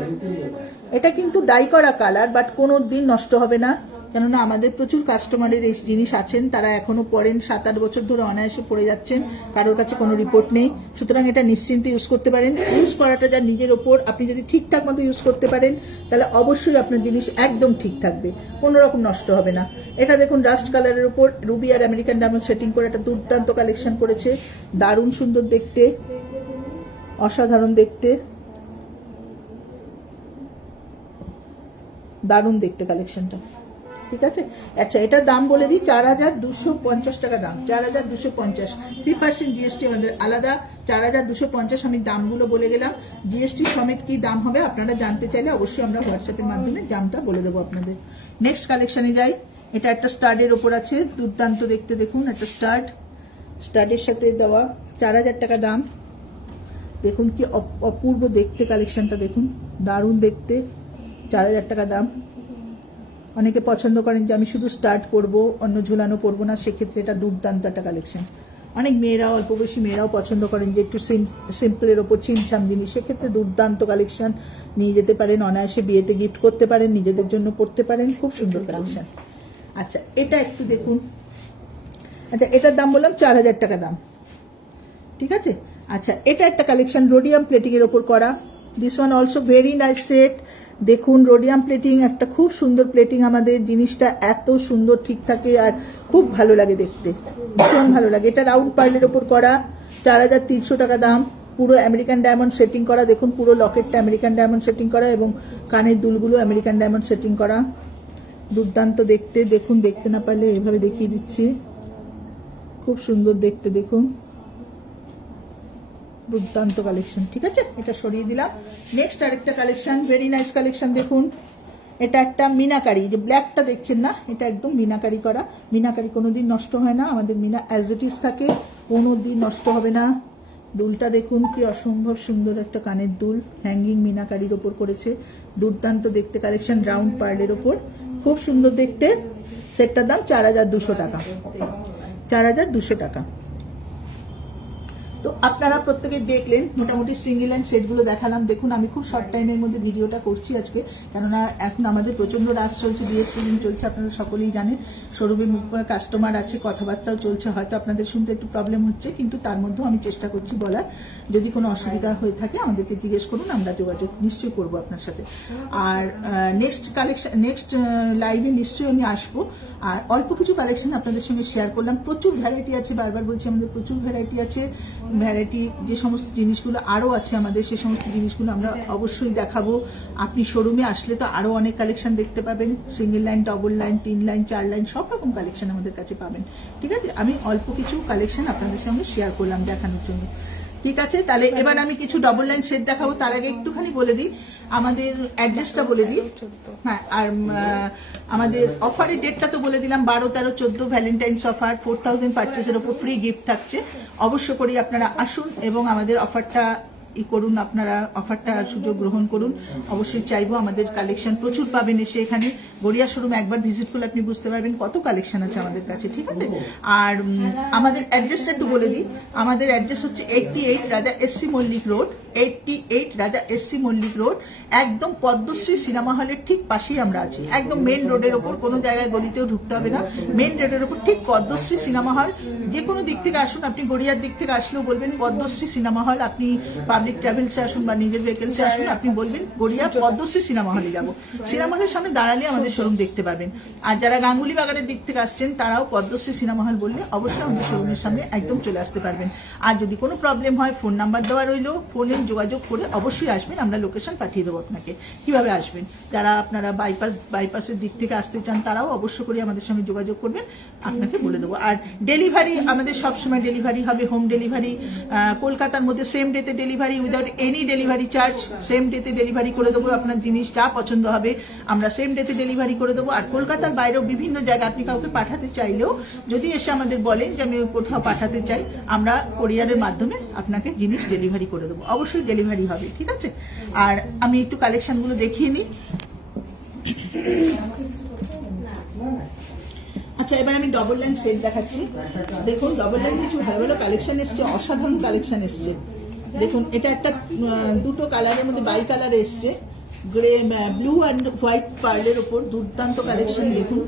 এটা কিন্তু ডাই করা কালার, বাট কোনো দিন নষ্ট হবে না, কেননা আমাদের প্রচুর কাস্টমারের এই জিনিস আছেন, তারা এখনো পরেন, 7-8 বছর ধরে অনায়াসে পরে যাচ্ছেন, কারোর কাছে কোনো রিপোর্ট নেই। সুতরাং এটা নিশ্চিন্তে ইউজ করতে পারেন। ইউজ করাটা যা নিজের ওপর, আপনি যদি ঠিকঠাক মতো ইউজ করতে পারেন তাহলে অবশ্যই আপনার জিনিস একদম ঠিক থাকবে, কোনো রকম নষ্ট হবে না। এটা দেখুন রাস্ট কালারের উপর রুবি আর আমেরিকান ডায়মন্ড সেটিং করে একটা দুর্দান্ত কালেকশন করেছে, দারুণ সুন্দর দেখতে, অসাধারণ দেখতে, দারুণ দেখতে কালেকশনটা। ঠিক আছে, আচ্ছা এটার দাম বলে দিই, 4250 টাকা দাম, 4250। 3% জিএসটি আমাদের আলাদা, 4250 আমি দামগুলো বলে গেলাম। জিএসটি সমেত কি দাম হবে আপনারা জানতে চাইলে অবশ্যই আমরা হোয়াটসঅ্যাপের মাধ্যমে দামটা বলে দেবো আপনাদের। নেক্সট কালেকশনে যাই। এটা একটা স্টাডের ওপর আছে, দুর্দান্ত দেখতে, দেখুন একটা স্টাডের সাথে দেওয়া, 4000 টাকা দাম। দেখুন কি অপূর্ব দেখতে কালেকশনটা, দেখুন দারুণ দেখতে, 4000 টাকা দাম। অনেকে পছন্দ করেন যে আমি শুধু স্টার্ট পরবো, অন্য ঝুলানো পরবো না, সেক্ষেত্রে এটা দুর্দান্ত একটা কালেকশন। অনেক মেয়েরাও, অল্প বয়সী মেয়েরাও পছন্দ করেন যে একটু সিম্পলের ওপর ছিমছাম জিনিস, সেক্ষেত্রে দুর্দান্ত কালেকশন নিয়ে যেতে পারেন, অনায়াসে বিয়েতে গিফট করতে পারেন, নিজেদের জন্য পরতে পারেন, খুব সুন্দর কালেকশন। আচ্ছা এটা একটু দেখুন, আচ্ছা এটার দাম বললাম 4000 টাকা দাম, ঠিক আছে। আচ্ছা এটা একটা কালেকশন রোডিয়াম প্লেটিং এর ওপর করা, this one also very nice set. দেখুন রোডিয়াম প্লেটিং, একটা খুব সুন্দর প্লেটিং, আমাদের জিনিসটা এত সুন্দর ঠিক থাকে আর খুব ভালো লাগে দেখতে, ভীষণ ভালো লাগে। এটা রাউন্ড পার্লের ওপর করা, 4300 টাকা দাম, পুরো আমেরিকান ডায়মন্ড সেটিং করা, দেখুন পুরো লকেটটা আমেরিকান ডায়মন্ড সেটিং করা এবং কানের দুলগুলো আমেরিকান ডায়মন্ড সেটিং করা, দুর্দান্ত দেখতে। দেখুন দেখতে না পারলে এভাবে দেখিয়ে দিচ্ছি, খুব সুন্দর দেখতে, দেখুন দুর্দান্ত কালেকশন, ঠিক আছে। এটা সরিয়ে দিলাম। নেক্সট আরেকটা কালেকশন, ভেরি নাইস কালেকশন, দেখুন এটা একটা মিনাকারি, যে ব্ল্যাকটা দেখছেন না, এটা একদম মিনাকারি করা। মিনাকারি কোনোদিন নষ্ট হয় না, আমাদের মিনা অ্যাজ ইট ইজ থাকে, কোনোদিন নষ্ট হবে না। দুলটা দেখুন কি অসম্ভব সুন্দর একটা কানের দুল, হ্যাঙ্গিং মিনাকারির ওপর করেছে, দুর্দান্ত দেখতে কালেকশন, রাউন্ড পার্লের ওপর, খুব সুন্দর দেখতে। সেটটার দাম 4200 টাকা, 4200 টাকা। তো আপনারা প্রত্যেকে দেখলেন মোটামুটি সিঙ্গেল অ্যান্ড সেটগুলো দেখালাম। দেখুন আমি খুব শর্ট টাইমের মধ্যে ভিডিওটা করছি আজকে, কেননা এখন আমাদের প্রচন্ড রাশ চলছে, বিএস সিজন চলছে, আপনারা সকলেই জানেন। শোরুমে কাস্টমার আছে, কথাবার্তাও চলছে, হয়তো আপনাদের শুনতে একটু প্রবলেম হচ্ছে, কিন্তু তার মধ্যেও আমি চেষ্টা করছি বলার। যদি কোনো অসুবিধা হয়ে থাকে আমাদেরকে জিজ্ঞেস করুন, আমরা যোগাযোগ নিশ্চয়ই করবো আপনার সাথে। আর নেক্সট কালেকশন, নেক্সট লাইভে নিশ্চয়ই আমি আসবো। আর অল্প কিছু কালেকশন আপনাদের সঙ্গে শেয়ার করলাম, প্রচুর ভ্যারাইটি আছে, বারবার বলছি আমাদের প্রচুর ভ্যারাইটি আছে। ভ্যারাইটি যে সমস্ত জিনিসগুলো আরো আছে আমাদের, সে সমস্ত জিনিসগুলো আমরা অবশ্যই দেখাবো। আপনি শোরুমে আসলে তো আরো অনেক কালেকশন দেখতে পাবেন, single line, double line, 3 line, 4 line, সব রকম কালেকশন আমাদের কাছে পাবেন, ঠিক আছে। আমি অল্প কিছু কালেকশন আপনাদের সঙ্গে শেয়ার করলাম দেখানোর জন্য, ঠিক আছে। তাহলে এবার আমি কিছু ডবল লাইন সেট দেখাবো, তার আগে একটুখানি বলে দিই আমাদের অ্যাড্রেসটা বলে দিই। হ্যাঁ, আর আমাদের অফারের ডেটটা তো বলে দিলাম, 12, 13, 14 ভ্যালেন্টাইন্স অফার, 4000 পারচেজের উপর ফ্রি গিফট থাকছে। অবশ্য করে আপনারা আসুন এবং আমাদের অফারটা করুন, আপনারা অফারটা সুযোগ গ্রহণ করুন। অবশ্যই চাইবো, আমাদের কালেকশন প্রচুর পাবেন এসে এখানে। গড়িয়া শোরুম একবার ভিজিট করলে আপনি বুঝতে পারবেন কত কালেকশন আছে আমাদের কাছে, ঠিক আছে। আর আমাদের অ্যাড্রেসটা একটু বলে দিই, আমাদের অ্যাড্রেস হচ্ছে 88 রাজা এসসি মল্লিক রোড, 88 রাজা এসসি মল্লিক রোড, একদম পদ্মশ্রী সিনেমা হলের ঠিক পাশেই আমরা আছি, একদম মেন রোডের ওপর, কোনো জায়গায় গলিতেও ঢুকতে হবে না, মেন রোডের ওপর ঠিক পদ্মশ্রী সিনেমা হল। যে কোনো দিক থেকে আসুন, আপনি গড়িয়ার দিক থেকে আসলেও বলবেন পদ্মশ্রী সিনেমা হল, আপনি পাবলিক ট্রাভেলসে আসুন বা নিজের ভেহিকেলসে আসুন, আপনি বলবেন গড়িয়া পদ্মশ্রী সিনেমা হলে যাবো, সিনেমা হলের সামনে দাঁড়ালে আমাদের শোরুম দেখতে পাবেন। আর যারা গাঙ্গুলি বাগানের দিক থেকে আসছেন তারাও পদ্মশ্রী সিনেমা হল বললে অবশ্যই আমাদের শোরুমের সামনে একদম চলে আসতে পারবেন। আর যদি কোনো প্রবলেম হয় ফোন নাম্বার দেওয়া রইলো, ফোনে যোগাযোগ করে অবশ্যই আসবেন, আমরা লোকেশন পাঠিয়ে দেবো আপনাকে কিভাবে আসবেন। যারা আপনারা বাইপাসের দিক থেকে আসতে চান তারাও অবশ্য করে আমাদের সঙ্গে যোগাযোগ করবেন, আপনাকে বলে দেবো। আর ডেলিভারি আমাদের সবসময় ডেলিভারি হবে, হোম ডেলিভারি, কলকাতার মধ্যে সেম ডেতে delivery, without any delivery charge, same ডেতে ডেলিভারি করে দেবো। আপনার জিনিস যা পছন্দ হবে আমরা সেম ডেতে ডেলিভারি করে দেবো। আর কলকাতার বাইরেও বিভিন্ন জায়গায় আপনি কাউকে পাঠাতে চাইলেও যদি এসে আমাদের বলেন যে আমি কোথাও পাঠাতে চাই, আমরা কোরিয়ারের মাধ্যমে আপনাকে জিনিস ডেলিভারি করে দেবো, অবশ্যই ডেলিভারি হবে, ঠিক আছে। আর আমি একটু কালেকশনগুলো দেখিয়ে নিই। আচ্ছা এবার আমি ডবল লাইন সেট দেখাচ্ছি। দেখুন ডবল লাইন কিছু ভালো ভালো কালেকশন এসছে, অসাধারণ কালেকশন এসছে। দেখুন এটা একটা দুটো কালারের মধ্যে বাই কালার এসছে, গ্রে ব্লু অ্যান্ড হোয়াইট পার্লের ওপর দুর্দান্ত কালেকশন। দেখুন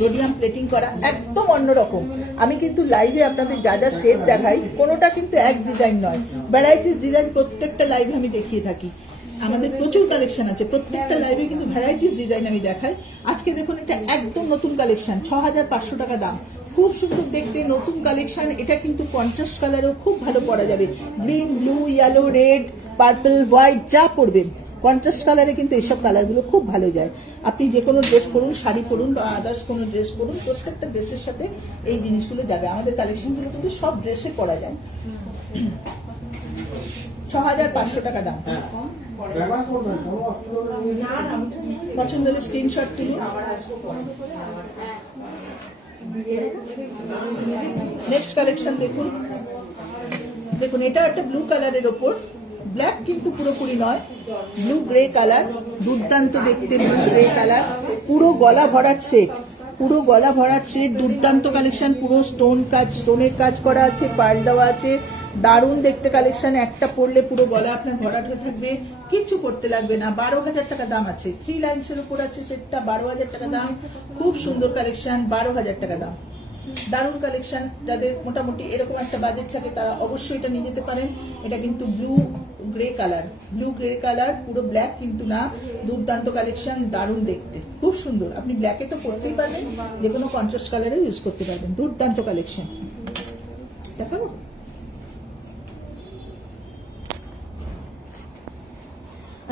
রোডিয়াম প্লেটিং করা, একদম অন্যরকম। আমি কিন্তু লাইভে আপনাদের যা যা সেট দেখাই কোনোটা কিন্তু এক ডিজাইন নয়, ভ্যারাইটিস ডিজাইন প্রত্যেকটা লাইভে আমি দেখিয়ে থাকি। আমাদের প্রচুর কালেকশন আছে, প্রত্যেকটা লাইভে কিন্তু ভ্যারাইটিস ডিজাইন আমি দেখাই। আজকে দেখুন এটা একদম নতুন কালেকশন, 6500 টাকা দাম। খুব সুন্দর দেখতে নতুন কালেকশন। এটা কিন্তু কন্ট্রাস্ট কালারও খুব ভালো পরা যাবে, green, blue, yellow, red, purple, white যা পরবেন কন্ট্রাস্ট কালারে কিন্তু এইসব কালারগুলো খুব ভালো যায়। আপনি যে কোনো ড্রেস পরুন, শাড়ি পরুন বা আদার্স কোনো ড্রেস পরুন, প্রত্যেকটা ড্রেসের সাথে এই জিনিসগুলো যাবে। আমাদের কালেকশনগুলো কিন্তু সব ড্রেসে পরা যায়। 6500 টাকা দাম। পছন্দ হলে স্ক্রিনশট তুলুন। নেক্সট কালেকশন দেখুন। দেখুন এটা একটা ব্লু কালারের ওপর, ব্ল্যাক কিন্তু পুরোপুরি নয়, ব্লু গ্রে কালার, দুর্দান্ত দেখতে ব্লু গ্রে কালার। পুরো গলা ভরাট সেট, পুরো গলা ভরাট সেট, দুর্দান্ত কালেকশন। পুরো স্টোন কাজ, স্টোনের কাজ করা আছে, পার্ল দেওয়া আছে, দারুণ দেখতে কালেকশন। একটা পরলে পুরো গলা আপনার ভরাট হয়ে থাকবে, কিছু করতে লাগবে না। 12,000 টাকা দাম আছে। 3 লাইন্সের উপর আছে সেটটা, 12,000 টাকা দাম। খুব সুন্দর কালেকশন, 12,000 টাকা দাম। দারুণ কালেকশন। যাদের মোটামুটি এরকম একটা বাজেট থাকে তারা অবশ্যই এটা নিয়ে যেতে পারেন। এটা কিন্তু blue grey colour, blue grey colour, পুরো ব্ল্যাক কিন্তু না। দুর্দান্ত কালেকশন, দারুণ দেখতে, খুব সুন্দর। আপনি ব্ল্যাকে তো পরতেই পারবেন, যে কোনো কন্ট্রাস্ট কালারে ইউজ করতে পারবেন। দুর্দান্ত কালেকশন। দেখাবো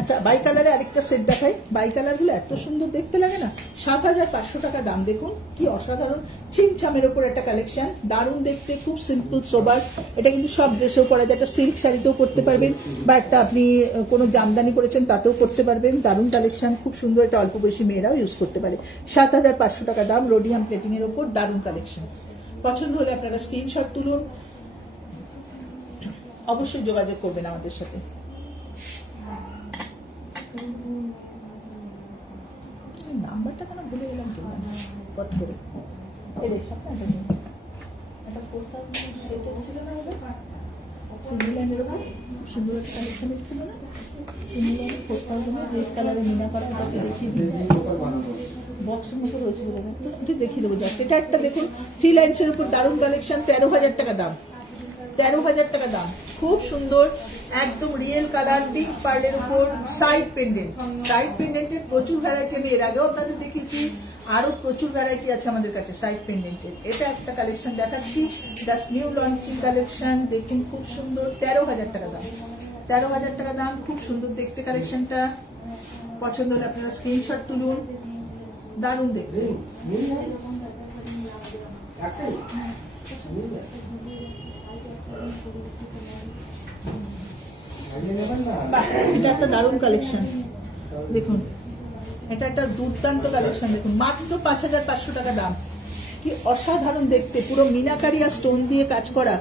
আচ্ছা, বাই কালারে আরেকটা সেট দেখাই। বাই কালার গুলো এত সুন্দর দেখতে লাগে না। 7500 টাকা দাম। দেখুন কি অসাধারণ ছিমছামের ওপর একটা কালেকশন, দারুণ দেখতে, খুব সিম্পল সোবার। এটা কিন্তু সব ড্রেসেও পরা যায়, একটা সিল্ক শাড়িতেও পরতে পারবেন বা একটা আপনি কোনো জামদানি করেছেন তাতেও পরতে পারবেন। দারুণ কালেকশন, খুব সুন্দর। এটা অল্প বয়সী মেয়েরাও ইউজ করতে পারে। 7500 টাকা দাম, রোডিয়াম প্লেটিং এর ওপর দারুণ কালেকশন। পছন্দ হলে আপনারা স্ক্রিনশট তুলুন, অবশ্যই যোগাযোগ করবেন আমাদের সাথে। নাম্বারটা কেন ভুলে গেলাম কি কত করে সুন্দর একটা কালেকশন এসেছিল না, 4000 রেড কালারে মিনা করা, দেখি বক্সের মতো রয়েছে, দেখিয়ে দেবো জাস্ট। এটা একটা দেখুন 3 লাইন্সের উপর দারুণ কালেকশন, 13,000 টাকা দাম। 13,000 টাকা দাম, খুব সুন্দর, একদম রিয়েল কালার, পিঙ্ক পার্লের উপর সাইড পেন্ডেন্ট। সাইড পেন্ডেন্টের প্রচুর ভ্যারাইটি আমি এর আগেও আপনাদের দেখিয়েছি, আরো প্রচুর ভ্যারাইটি আছে আমাদের কাছে সাইড পেন্ডেন্টের। এটা একটা কালেকশন দেখাচ্ছি, জাস্ট নিউ লঞ্চিং কালেকশন। দেখুন খুব সুন্দর, 13,000 টাকা দাম। 13,000 টাকা দাম, খুব সুন্দর দেখতে কালেকশনটা। পছন্দ হলে আপনারা স্ক্রিনশট তুলুন, দারুণ দেখতে। এটা একটা দারুণ কালেকশন, দেখুন এটা একটা দুর্দান্ত কালেকশন। দেখুন মাত্র 5500 টাকা দাম। কি অসাধারণ দেখতে, পুরো মিনাকারি আর স্টোন দিয়ে কাজ করা,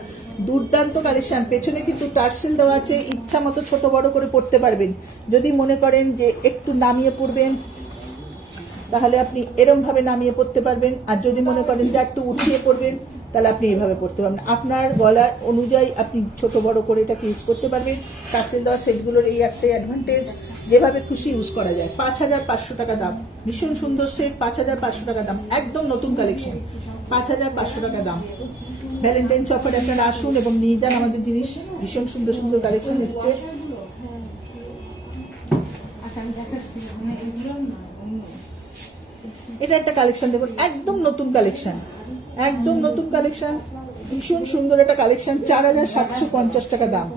দুর্দান্ত কালেকশন। পেছনে কিন্তু টার্সেল দেওয়া আছে, ইচ্ছা মতো ছোট বড় করে পড়তে পারবেন। যদি মনে করেন যে একটু নামিয়ে পড়বেন তাহলে আপনি এরম ভাবে নামিয়ে পড়তে পারবেন, আর যদি মনে করেন যে একটু উঠিয়ে পড়বেন তাহলে আপনি এইভাবে পড়তে পারবেন। আপনার গলার অনুযায়ী আপনি ছোট বড় করে এটাকে ইউজ করতে পারবেন। টার্সেল দেওয়া সেটগুলোর এই একটাই অ্যাডভান্টেজ, যেভাবে খুশি ইউজ করা যায়। 5500 টাকা দাম, ভীষণ সুন্দর সেট, 5500 টাকা দাম, একদম নতুন কালেকশন, 5500 টাকা দাম। ভ্যালেন্টাইন্স অফারে আপনারা আসুন এবং নিয়ে যান আমাদের জিনিস, ভীষণ সুন্দর সুন্দর কালেকশন এসছে। এটা একটা কালেকশন দেখুন, একদম নতুন কালেকশন, একদম নতুন কালেকশন, ভীষণ সুন্দর একটা কালেকশন। 4750 টাকা দাম,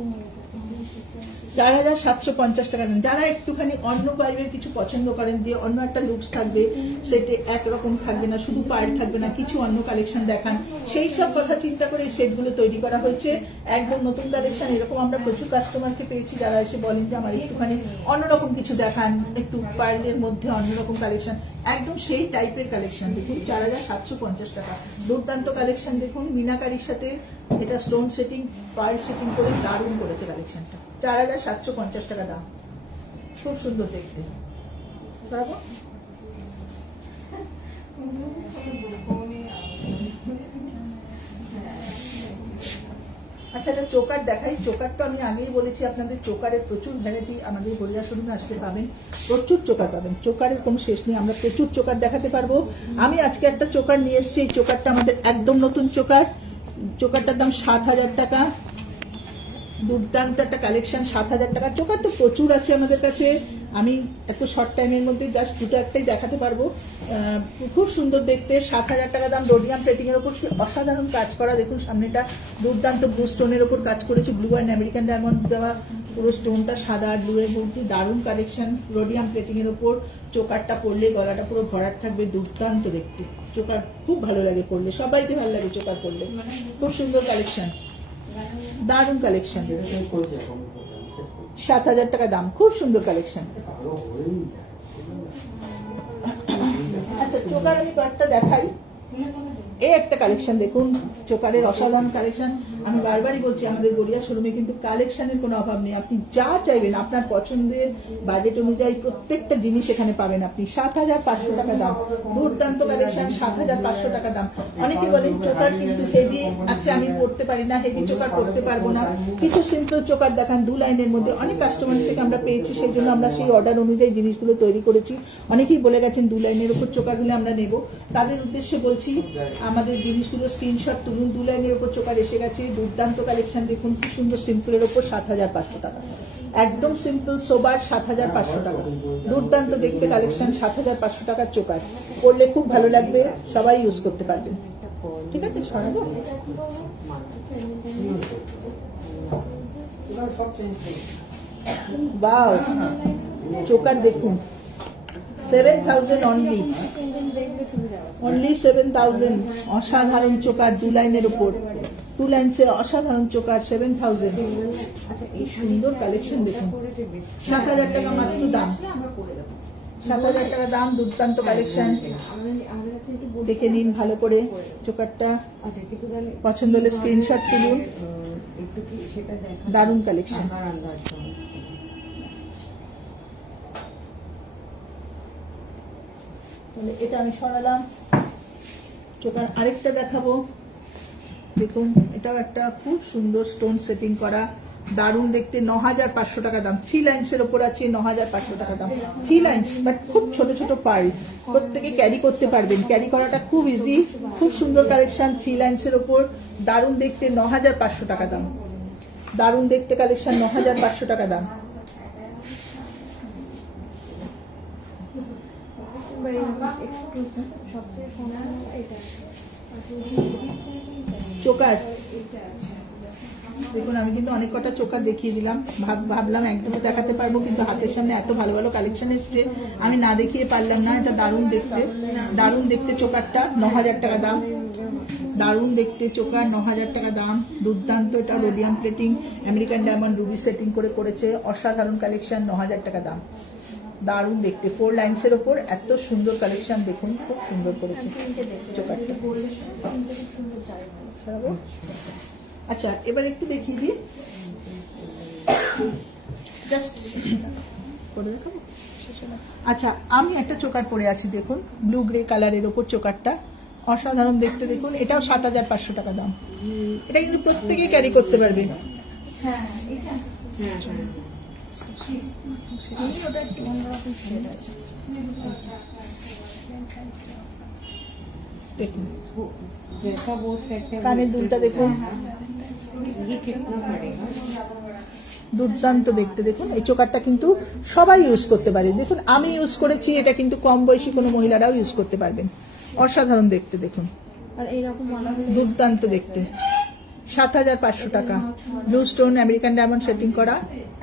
4750 টাকা দাম। যারা একটুখানি অন্য টাইপের কিছু পছন্দ করেন, যে অন্য একটা লুকস থাকবে, সেটে একরকম থাকবে না, শুধু পার্ট থাকবে না, কিছু অন্য কালেকশন দেখান, সেই সব কথা চিন্তা করে এই সেটগুলো তৈরি করা হয়েছে। একদম নতুন কালেকশন। এরকম আমরা প্রচুর কাস্টমারকে পেয়েছি যারা এসে বলেন যে আমার একটুখানি অন্যরকম কিছু দেখান, একটু পার্লের মধ্যে অন্যরকম কালেকশন, একদম সেই টাইপের কালেকশন। দেখুন 4750 টাকা, দুর্দান্ত কালেকশন। দেখুন মিনাকারির সাথে এটা স্টোন সেটিং, পার্ল সেটিং করে দারুণ করেছে কালেকশনটা। 4750 টাকা দাম, খুব সুন্দর দেখতে। আচ্ছা আচ্ছা, এটা চোকার দেখাই। চোকার তো আমি আগেই বলেছি আপনাদের, চোকারের প্রচুর ভ্যারাইটি আমাদের গড়িয়া শোরুমে আসতে পাবেন, প্রচুর চোকার পাবেন, চোকারের কোনো শেষ নেই, আমরা প্রচুর চোকার দেখাতে পারবো। আমি আজকে একটা চোকার নিয়ে এসেছি, এই চোকারটা আমাদের একদম নতুন চোকার। চোকারটার দাম 7,000 টাকা, দুর্দান্ত একটা কালেকশন। 7,000 টাকা চোকার তো প্রচুর আছে আমাদের কাছে, আমি একটু শর্ট টাইমের মধ্যে জাস্ট দুটো একটাই দেখাতে পারবো। খুব সুন্দর দেখতে, 7,000 টাকা দাম। রোডিয়াম প্লেটিং এর উপর কি অসাধারণ কাজ করা, দেখুন সামনেটা দুর্দান্ত ব্লু স্টোনের উপর কাজ করেছে, ব্লু অ্যান্ড আমেরিকান ডায়মন্ড দেওয়া, পুরো স্টোনটা সাদা আর ব্লু এর মধ্যে, দারুণ কালেকশন। রোডিয়াম প্লেটিং এর উপর চোকারটা পরলে গলাটা পুরো ভরাট থাকবে, দুর্দান্ত দেখতে। চোকার খুব ভালো লাগে পরলে, সবাইকে ভালো লাগে চোকার পরলে, খুব সুন্দর কালেকশন, দারুণ কালেকশন। 7,000 টাকা দাম, খুব সুন্দর কালেকশন। আচ্ছা, চোকার আমি কয়েকটা দেখাই। এই একটা কালেকশন দেখুন, চোকারের অসাধারণ কালেকশন। আমি বারবারই বলছি আমাদের গড়িয়া শোরুমে কিন্তু কালেকশনের কোনো অভাব নেই, আপনি যা চাইবেন আপনার পছন্দের বাজেট অনুযায়ী প্রত্যেকটা জিনিস এখানে পাবেন আপনি। 7,500 টাকা দাম, দুর্দান্ত কালেকশন, 7,500 টাকা দাম। অনেকে বলেন চোকার কিন্তু হেভি আছে, আমি পড়তে পারি না, হেভি চোকার পড়তে পারবো না, কিছু সিম্পল চোকার দেখান 2 লাইনের মধ্যে। অনেক কাস্টমার থেকে আমরা পেয়েছি, সেই জন্য আমরা সেই অর্ডার অনুযায়ী জিনিসগুলো তৈরি করেছি। অনেকেই বলে গেছেন 2 লাইনের উপর চোকার হলে আমরা নেব, তাদের উদ্দেশ্যে বলছি আমাদের জিনিসগুলো স্ক্রিনশট তুলুন। 2 লাইনের উপর চোকার এসে গেছে, দুর্দান্ত কালেকশন দেখুন, কি সুন্দর। সিম্পলের উপর 7,500 টাকা, একদম সিম্পল সোবার 7,500 টাকা, দুর্দান্ত দেখতে কালেকশন। 7,500 টাকার চোকার পরলে খুব ভালো লাগবে, সবাই ইউজ করতে পারবেন। ঠিক আছে, সরাবো। বাও, চোকার দেখুন, 7,000 অনলি 7,000। অসাধারণ চোকার, 2 লাইনের উপর, 2 লাইন্সের অসাধারণ চোকার, 7,000। এই সুন্দর কালেকশন দেখুন, 7,000 টাকা মাত্র দাম, 7,000 টাকা দাম, দুর্দান্ত কালেকশন। দেখে নিন ভালো করে চোকারটা, পছন্দ হলে স্ক্রিনশট তুলুন, দারুণ কালেকশন। এটা আমি সরালাম। চোকার আরেকটা দেখাবো, দেখুন এটাও একটা খুব সুন্দর স্টোন সেটিং করা, দারুণ দেখতে, 9,500 টাকা দাম। 3 লাইন্সের ওপর আছে, 9,500 টাকা দাম। 3 লাইন্স বাট খুব ছোট ছোট পার্ল, প্রত্যেকে ক্যারি করতে পারবেন, ক্যারি করাটা খুব ইজি, খুব সুন্দর কালেকশন। 3 লাইন্সের ওপর দারুণ দেখতে, 9,500 টাকা দাম, দারুণ দেখতে কালেকশন, 9,500 টাকা দাম। চোকার দেখুন, আমি কিন্তু অনেক কটা চোকার দেখিয়ে দিলাম, ভাবলাম একদমই দেখাতে পারবো, কিন্তু হাতের সামনে এত ভালো ভালো কালেকশন এসছে, আমি না দেখিয়ে পারলাম না। এটা দারুণ দেখতে, দারুণ দেখতে চোকারটা, 9,000 টাকা দাম, দারুণ দেখতে চোকার, 9,000 টাকা দাম, দুর্দান্ত। এটা rhodium plating, American diamond Ruby setting করে করেছে, অসাধারণ কালেকশন, 9,000 টাকা দাম, দারুণ দেখতে। 4 লাইন্সের ওপর এত সুন্দর কালেকশন দেখুন, খুব সুন্দর করেছে চোকারটা। আচ্ছা, এবার একটু দেখিয়ে দিই, জাস্ট করে দেখাবো। আচ্ছা, আমি একটা চোকার পরে আছি, দেখুন ব্লু গ্রে কালারের ওপর চোকারটা, অসাধারণ দেখতে দেখুন। এটাও 7,500 টাকা দাম। এটা কিন্তু প্রত্যেকে ক্যারি করতে পারবে। দেখুন কানের দুলটা দেখুন, দুর্দান্ত দেখতে দেখুন। এই চোকারটা কিন্তু সবাই ইউজ করতে পারে, দেখুন আমি ইউজ করেছি, এটা কিন্তু কম বয়সী কোনো মহিলারাও ইউজ করতে পারবেন, অসাধারণ দেখতে দেখুন, দুর্দান্ত দেখতে। 7,500 টাকা, blue stone American diamond setting করা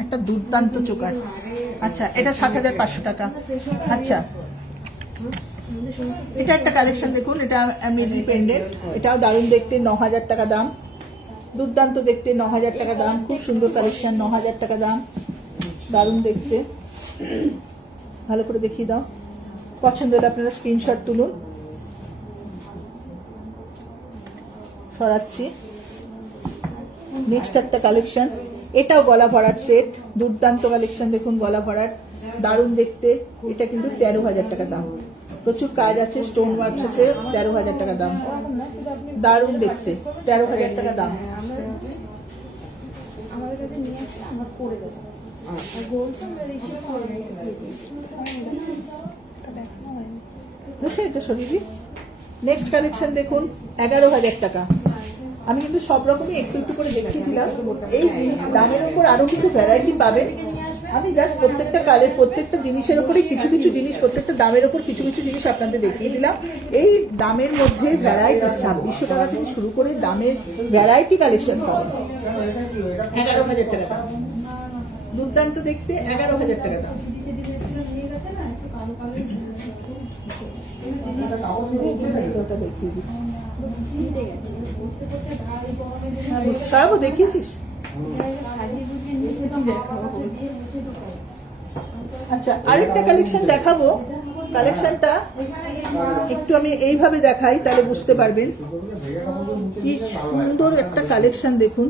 একটা দুর্দান্ত চোকার। আচ্ছা, এটা 7,500 টাকা। আচ্ছা, এটা একটা কালেকশন দেখুন, এটা মিডল পেন্ডেন্ট, এটাও দারুণ দেখতে, 9,000 টাকা দাম, দুর্দান্ত দেখতে, 9,000 টাকা দাম, খুব সুন্দর কালেকশন, 9,000 টাকা দাম, দারুণ দেখতে। ভালো করে দেখিয়ে দাও, পছন্দ হলে আপনারা স্ক্রিনশট তুলুন। সরাচ্ছি, নেক্সট একটা কালেকশন, এটাও গলা ভরাট সেট, দুর্দান্ত কালেকশন দেখুন, গলা ভরাট, দারুণ দেখতে। এটা কিন্তু 13,000 টাকা দাম, প্রচুর কাজ আছে, স্টোন ওয়ার্ক আছে, 13,000 টাকা দাম, দারুণ দেখতে, 13,000 টাকা দাম। যদি নিয়ে আসে আমরা করে দেবো। আর গোল্ড রেশিও করে নেই বুঝছে তো শরীরই। নেক্সট কালেকশন দেখুন 11,000 টাকা। আমি কিন্তু সব রকমই একটু একটু করে দেখিয়ে দিলাম। এই দামের উপর আরো কিছু ভ্যারাইটি পাবেন। আমি জাস্ট প্রত্যেকটা জিনিসের উপরেই কিছু কিছু জিনিস, প্রত্যেকটা দামের উপর কিছু কিছু জিনিস আপনাদের দেখিয়ে দিলাম। এই দামের মধ্যে ভ্যারাইটি 2600 টাকা থেকে শুরু করে দামের ভ্যারাইটি কালেকশন পাবেন। 11,000 টাকা দাম, দুর্দান্ত দেখতে। 11,000 টাকা দাম। দেখিয়েছিস? আচ্ছা, আরেকটা কালেকশন দেখাবো। কালেকশনটা একটু আমি এইভাবে দেখাই, তাহলে বুঝতে পারবেন কি সুন্দর একটা কালেকশন। দেখুন,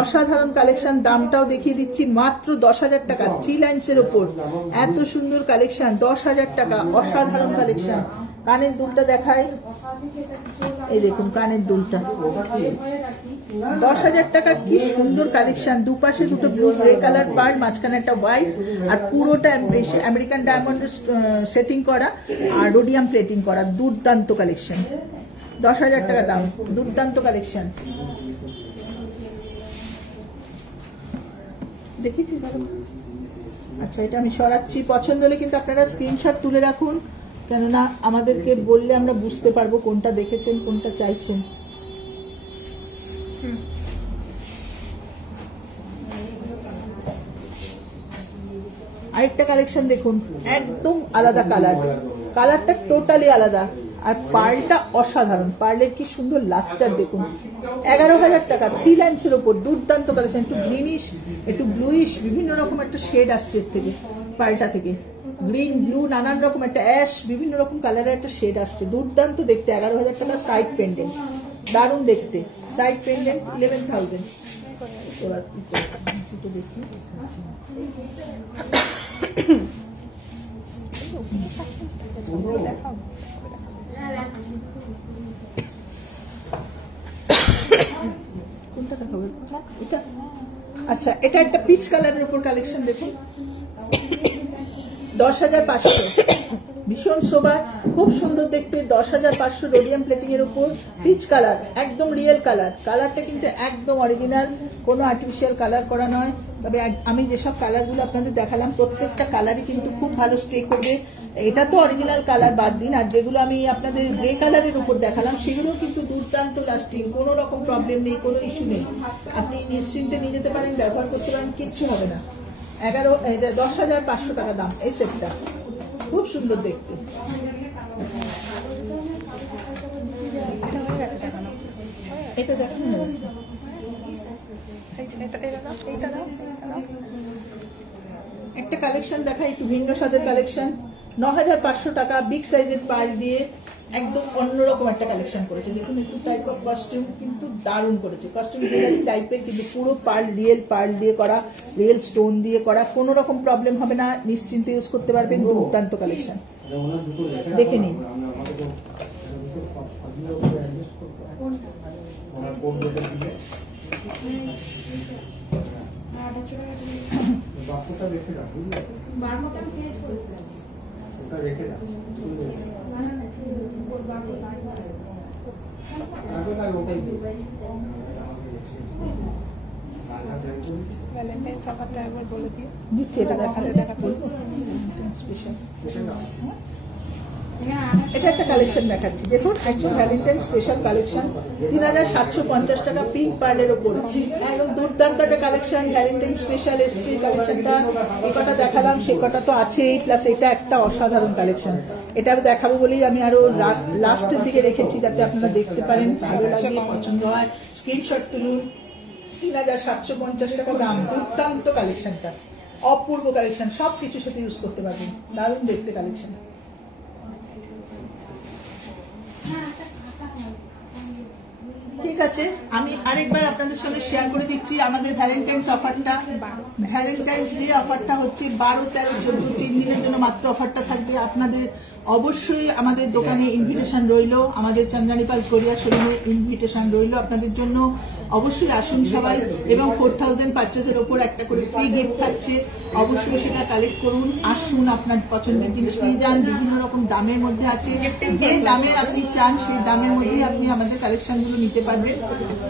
অসাধারণ কালেকশন। দামটাও দেখিয়ে দিচ্ছি, মাত্র 10,000 টাকা। 3 লাইন্সের ওপর এত সুন্দর কালেকশন, 10,000 টাকা। অসাধারণ কালেকশন। কানের দুলটা দেখাই, এই দেখুন কানের দুলটা 10,000 টাকা। কি সুন্দর কালেকশন। দুপাশে দুটো ব্লু গ্রে কালার পার্ল, মাঝখানে একটা হোয়াইট, আর পুরোটা আমেরিকান ডায়মন্ড সেটিং করা আর রোডিয়াম প্লেটিং করা। দুর্দান্ত কালেকশন, 10,000 টাকা দাম। দুর্দান্ত কালেকশন। দেখেছি? আচ্ছা, এটা আমি সরাচ্ছি। পছন্দ হলে কিন্তু আপনারা স্ক্রিনশট তুলে রাখুন, কেননা আমাদেরকে বললে আমরা বুঝতে পারবো কোনটা দেখেছেন, কোনটা চাইছেন। আরেকটা কালেকশন দেখুন, একদম আলাদা কালার। কালারটা টোটালি আলাদা, আর পার্লটা অসাধারণ। পার্লের কি সুন্দর লাস্টার দেখুন। 11,000 টাকা। 3 লাইন্সের ওপর দুর্দান্ত কালেকশন। একটু গ্রিনিশ, একটু ব্লুইশ, বিভিন্ন রকম একটা শেড আসছে এর থেকে, পার্লটা থেকে। গ্রিন, ব্লু, নানান রকম একটা অ্যাশ, বিভিন্ন রকম কালারের একটা শেড আসছে। দুর্দান্ত দেখতে। 11,000 টাকা। সাইড পেন্ডেন্ট দারুণ দেখতে। Side pendant 11,000। এবার দেখি, কোনটা দেখাবো? এটা। আচ্ছা, এটা একটা পিচ কালারের উপর কালেকশন দেখুন, 10,500। ভীষণ সোবার, খুব সুন্দর দেখতে। 10,500 রোডিয়াম প্লেটিং এর উপর পিচ কালার, একদম রিয়েল কালার। কালারটা কিন্তু একদম অরিজিনাল, কোনো আর্টিফিশিয়াল কালার করা নয়। তবে আমি যেসব কালারগুলো আপনাদের দেখালাম, প্রত্যেকটা কালারই কিন্তু খুব ভালো স্টে করবে। এটা তো অরিজিনাল কালার বাদ দিন, আর যেগুলো আমি আপনাদের গ্রে কালারের উপর দেখালাম সেগুলো কিন্তু দুর্দান্ত লাস্টিং, কোনো রকম প্রবলেম নেই, কোনো ইস্যু নেই। আপনি নিশ্চিন্তে নিয়ে যেতে পারেন, ব্যবহার করতে পারেন, কিচ্ছু হবে না। 10,500 টাকা দাম এই সেটটা। খুব সুন্দর দেখতে। এটা দেখুন, একটা কালেকশন দেখা, একটু ভিন্ন স্বাদের কালেকশন। 9,500 টাকা। বিগ সাইজের পার্ল দিয়ে একদম অন্যরকম একটা কালেকশন করেছে। দেখুন, একটু টাইপ অফ কস্টিউম কিন্তু দারুণ করেছে। কস্টিউম টাইপের, কিন্তু পুরো পার্ল, রিয়েল পার্ল দিয়ে করা, রিয়েল স্টোন দিয়ে করা। কোনো রকম প্রবলেম হবে না, নিশ্চিন্তে ইউজ করতে পারবেন। দুর্দান্ত কালেকশন, দেখে নিন। ভ্যালেন্টাইন্স অফারটা একবার বলে দিও। এটা একটা কালেকশন দেখাচ্ছি, দেখুন, একদম ভ্যালেন্টাইন স্পেশাল কালেকশন। 3,750 টাকা। পিঙ্ক পার্লের ওপর একদম দুর্দান্ত একটা কালেকশন। ভ্যালেন্টাইন স্পেশাল এসছে কালেকশনটা। এই কটা দেখালাম, সে কটা তো আছেই, প্লাস এটা একটা অসাধারণ কালেকশন। এটা দেখাবো বলেই আমি আরো লাস্টের দিকে রেখেছি, যাতে আপনারা দেখতে পারেন, ভালো লাগে, পছন্দ হয়, স্ক্রিনশট তুলুন। 3,750 টাকা দাম। দুর্দান্ত কালেকশনটা, অপূর্ব কালেকশন। সবকিছুর সাথে ইউজ করতে পারবেন, দারুণ দেখতে কালেকশন। ঠিক আছে, আমি আরেকবার আপনাদের সঙ্গে শেয়ার করে দিচ্ছি আমাদের ভ্যালেন্টাইন্স অফারটা। ভ্যালেন্টাইন্স ডে অফারটা হচ্ছে 12, 13, 14 3 দিনের জন্য মাত্র অফারটা থাকবে। আপনাদের অবশ্যই আমাদের দোকানে ইনভিটেশন রইলো, আমাদের চন্দ্রানী পালস গড়িয়া শোরুমে ইনভিটেশন রইলো আপনাদের জন্য। অবশ্যই আসুন সবাই, এবং 4000 পারচেজের ওপর একটা করে ফ্রি গিফট থাকছে, অবশ্যই সেটা কালেক্ট করুন। আসুন, আপনার পছন্দের জিনিস নিয়ে যান, বিভিন্ন রকম দামের মধ্যে আছে, যে দামের আপনি চান সেই দামের মধ্যেই আপনি আমাদের কালেকশনগুলো নিতে পারবেন।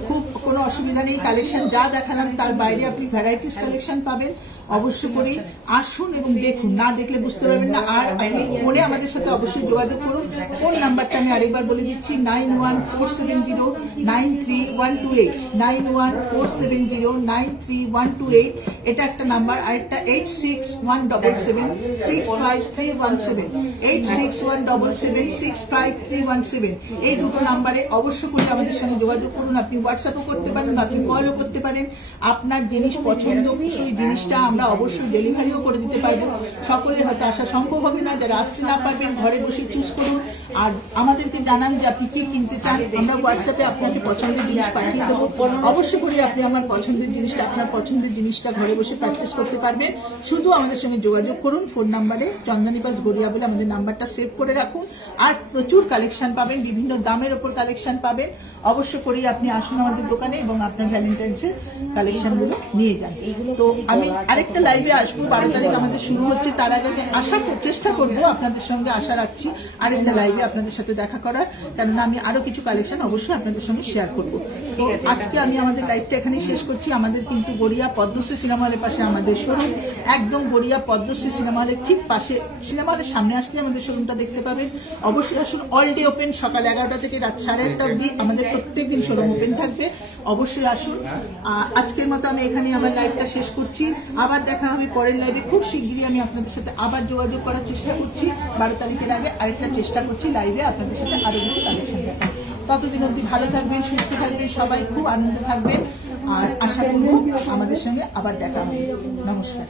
খুব কোনো অসুবিধা নেই, কালেকশন যা দেখালাম তার বাইরে আপনি ভ্যারাইটিস কালেকশন পাবেন। অবশ্য করে আসুন এবং দেখুন, না দেখলে বুঝতে পারবেন না। আর আপনি ফোনে আমাদের সাথে অবশ্যই যোগাযোগ করুন। ফোন নাম্বারটা আমি আরেকবার বলে দিচ্ছি, 9147093128, 9147093128, এটা একটা নাম্বার। আরেকটা 8617765317, 8617765317, এই দুটো নাম্বারে অবশ্য করে আমাদের সঙ্গে যোগাযোগ করুন। আপনি হোয়াটসঅ্যাপও করতে পারেন, আপনি কলও করতে পারেন। আপনার জিনিস পছন্দসই জিনিসটা আমরা অবশ্যই ডেলিভারিও করে দিতে পারবো। সকলের হয়তো আসা সম্ভব হবে না, যারা আসতে না পারবেন ঘরে বসে চুজ করুন, আর আমাদেরকে জানান যে আপনি কি কিনতে চান। আমরা হোয়াটসঅ্যাপে আপনাকে পছন্দের জিনিস পাঠিয়ে দেবো। অবশ্যই করে আপনি আমার পছন্দের জিনিসটা, আপনার পছন্দের জিনিসটা ঘরে বসে পারচেস করতে পারবেন। শুধু আমাদের সঙ্গে যোগাযোগ করুন ফোন নাম্বারে, চন্দ্রানী পালস গড়িয়া বলে আমাদের নাম্বারটা সেভ করে রাখুন। আর প্রচুর কালেকশন পাবেন, বিভিন্ন দামের ওপর কালেকশন পাবেন। অবশ্য করেই আপনি আসুন আমাদের দোকানে এবং আপনার ভ্যালেন্টাইন্সের কালেকশনগুলো নিয়ে যান। তো আমি আরেকটা লাইভে আসবো, 12 তারিখ আমাদের শুরু হচ্ছে, তার আগে আসার চেষ্টা করবো, আপনাদের সঙ্গে আশা রাখছি আরেকটা লাইভে আপনাদের সাথে দেখা করার, কেননা আমি আরো কিছু কালেকশন অবশ্যই আপনাদের সঙ্গে শেয়ার করবো। ঠিক আছে, আজকে আমি আমাদের লাইভটা এখানেই শেষ করছি। আমাদের কিন্তু গড়িয়া পদ্মশ্রী সিনেমা হলের পাশে আমাদের শোরুম, একদম গড়িয়া পদ্মশ্রী সিনেমা হলের ঠিক পাশে, সিনেমা হলের সামনে আসলে আমাদের শোরুমটা দেখতে পাবেন। অবশ্যই আসুন, অল ডে ওপেন, সকাল 11টা থেকে রাত 8:30 অবধি আমাদের প্রত্যেকদিন শোরুম ওপেন থাকবে। অবশ্যই আসুন। আজকের মতো আমি এখানেই আমার লাইভটা শেষ করছি। আবার দেখা হবে পরের লাইভে, খুব শিগগিরই আমি আপনাদের সাথে আবার যোগাযোগ করার চেষ্টা করছি। 12 তারিখের আগে আরেকটা চেষ্টা করছি লাইভে আপনাদের সাথে আরো কিছু কালেকশন দেখা। ততদিন অবধি ভালো থাকবেন, সুস্থ থাকবেন, সবাই খুব আনন্দ থাকবেন, আর আশা করব আমাদের সঙ্গে আবার দেখা হবে। নমস্কার।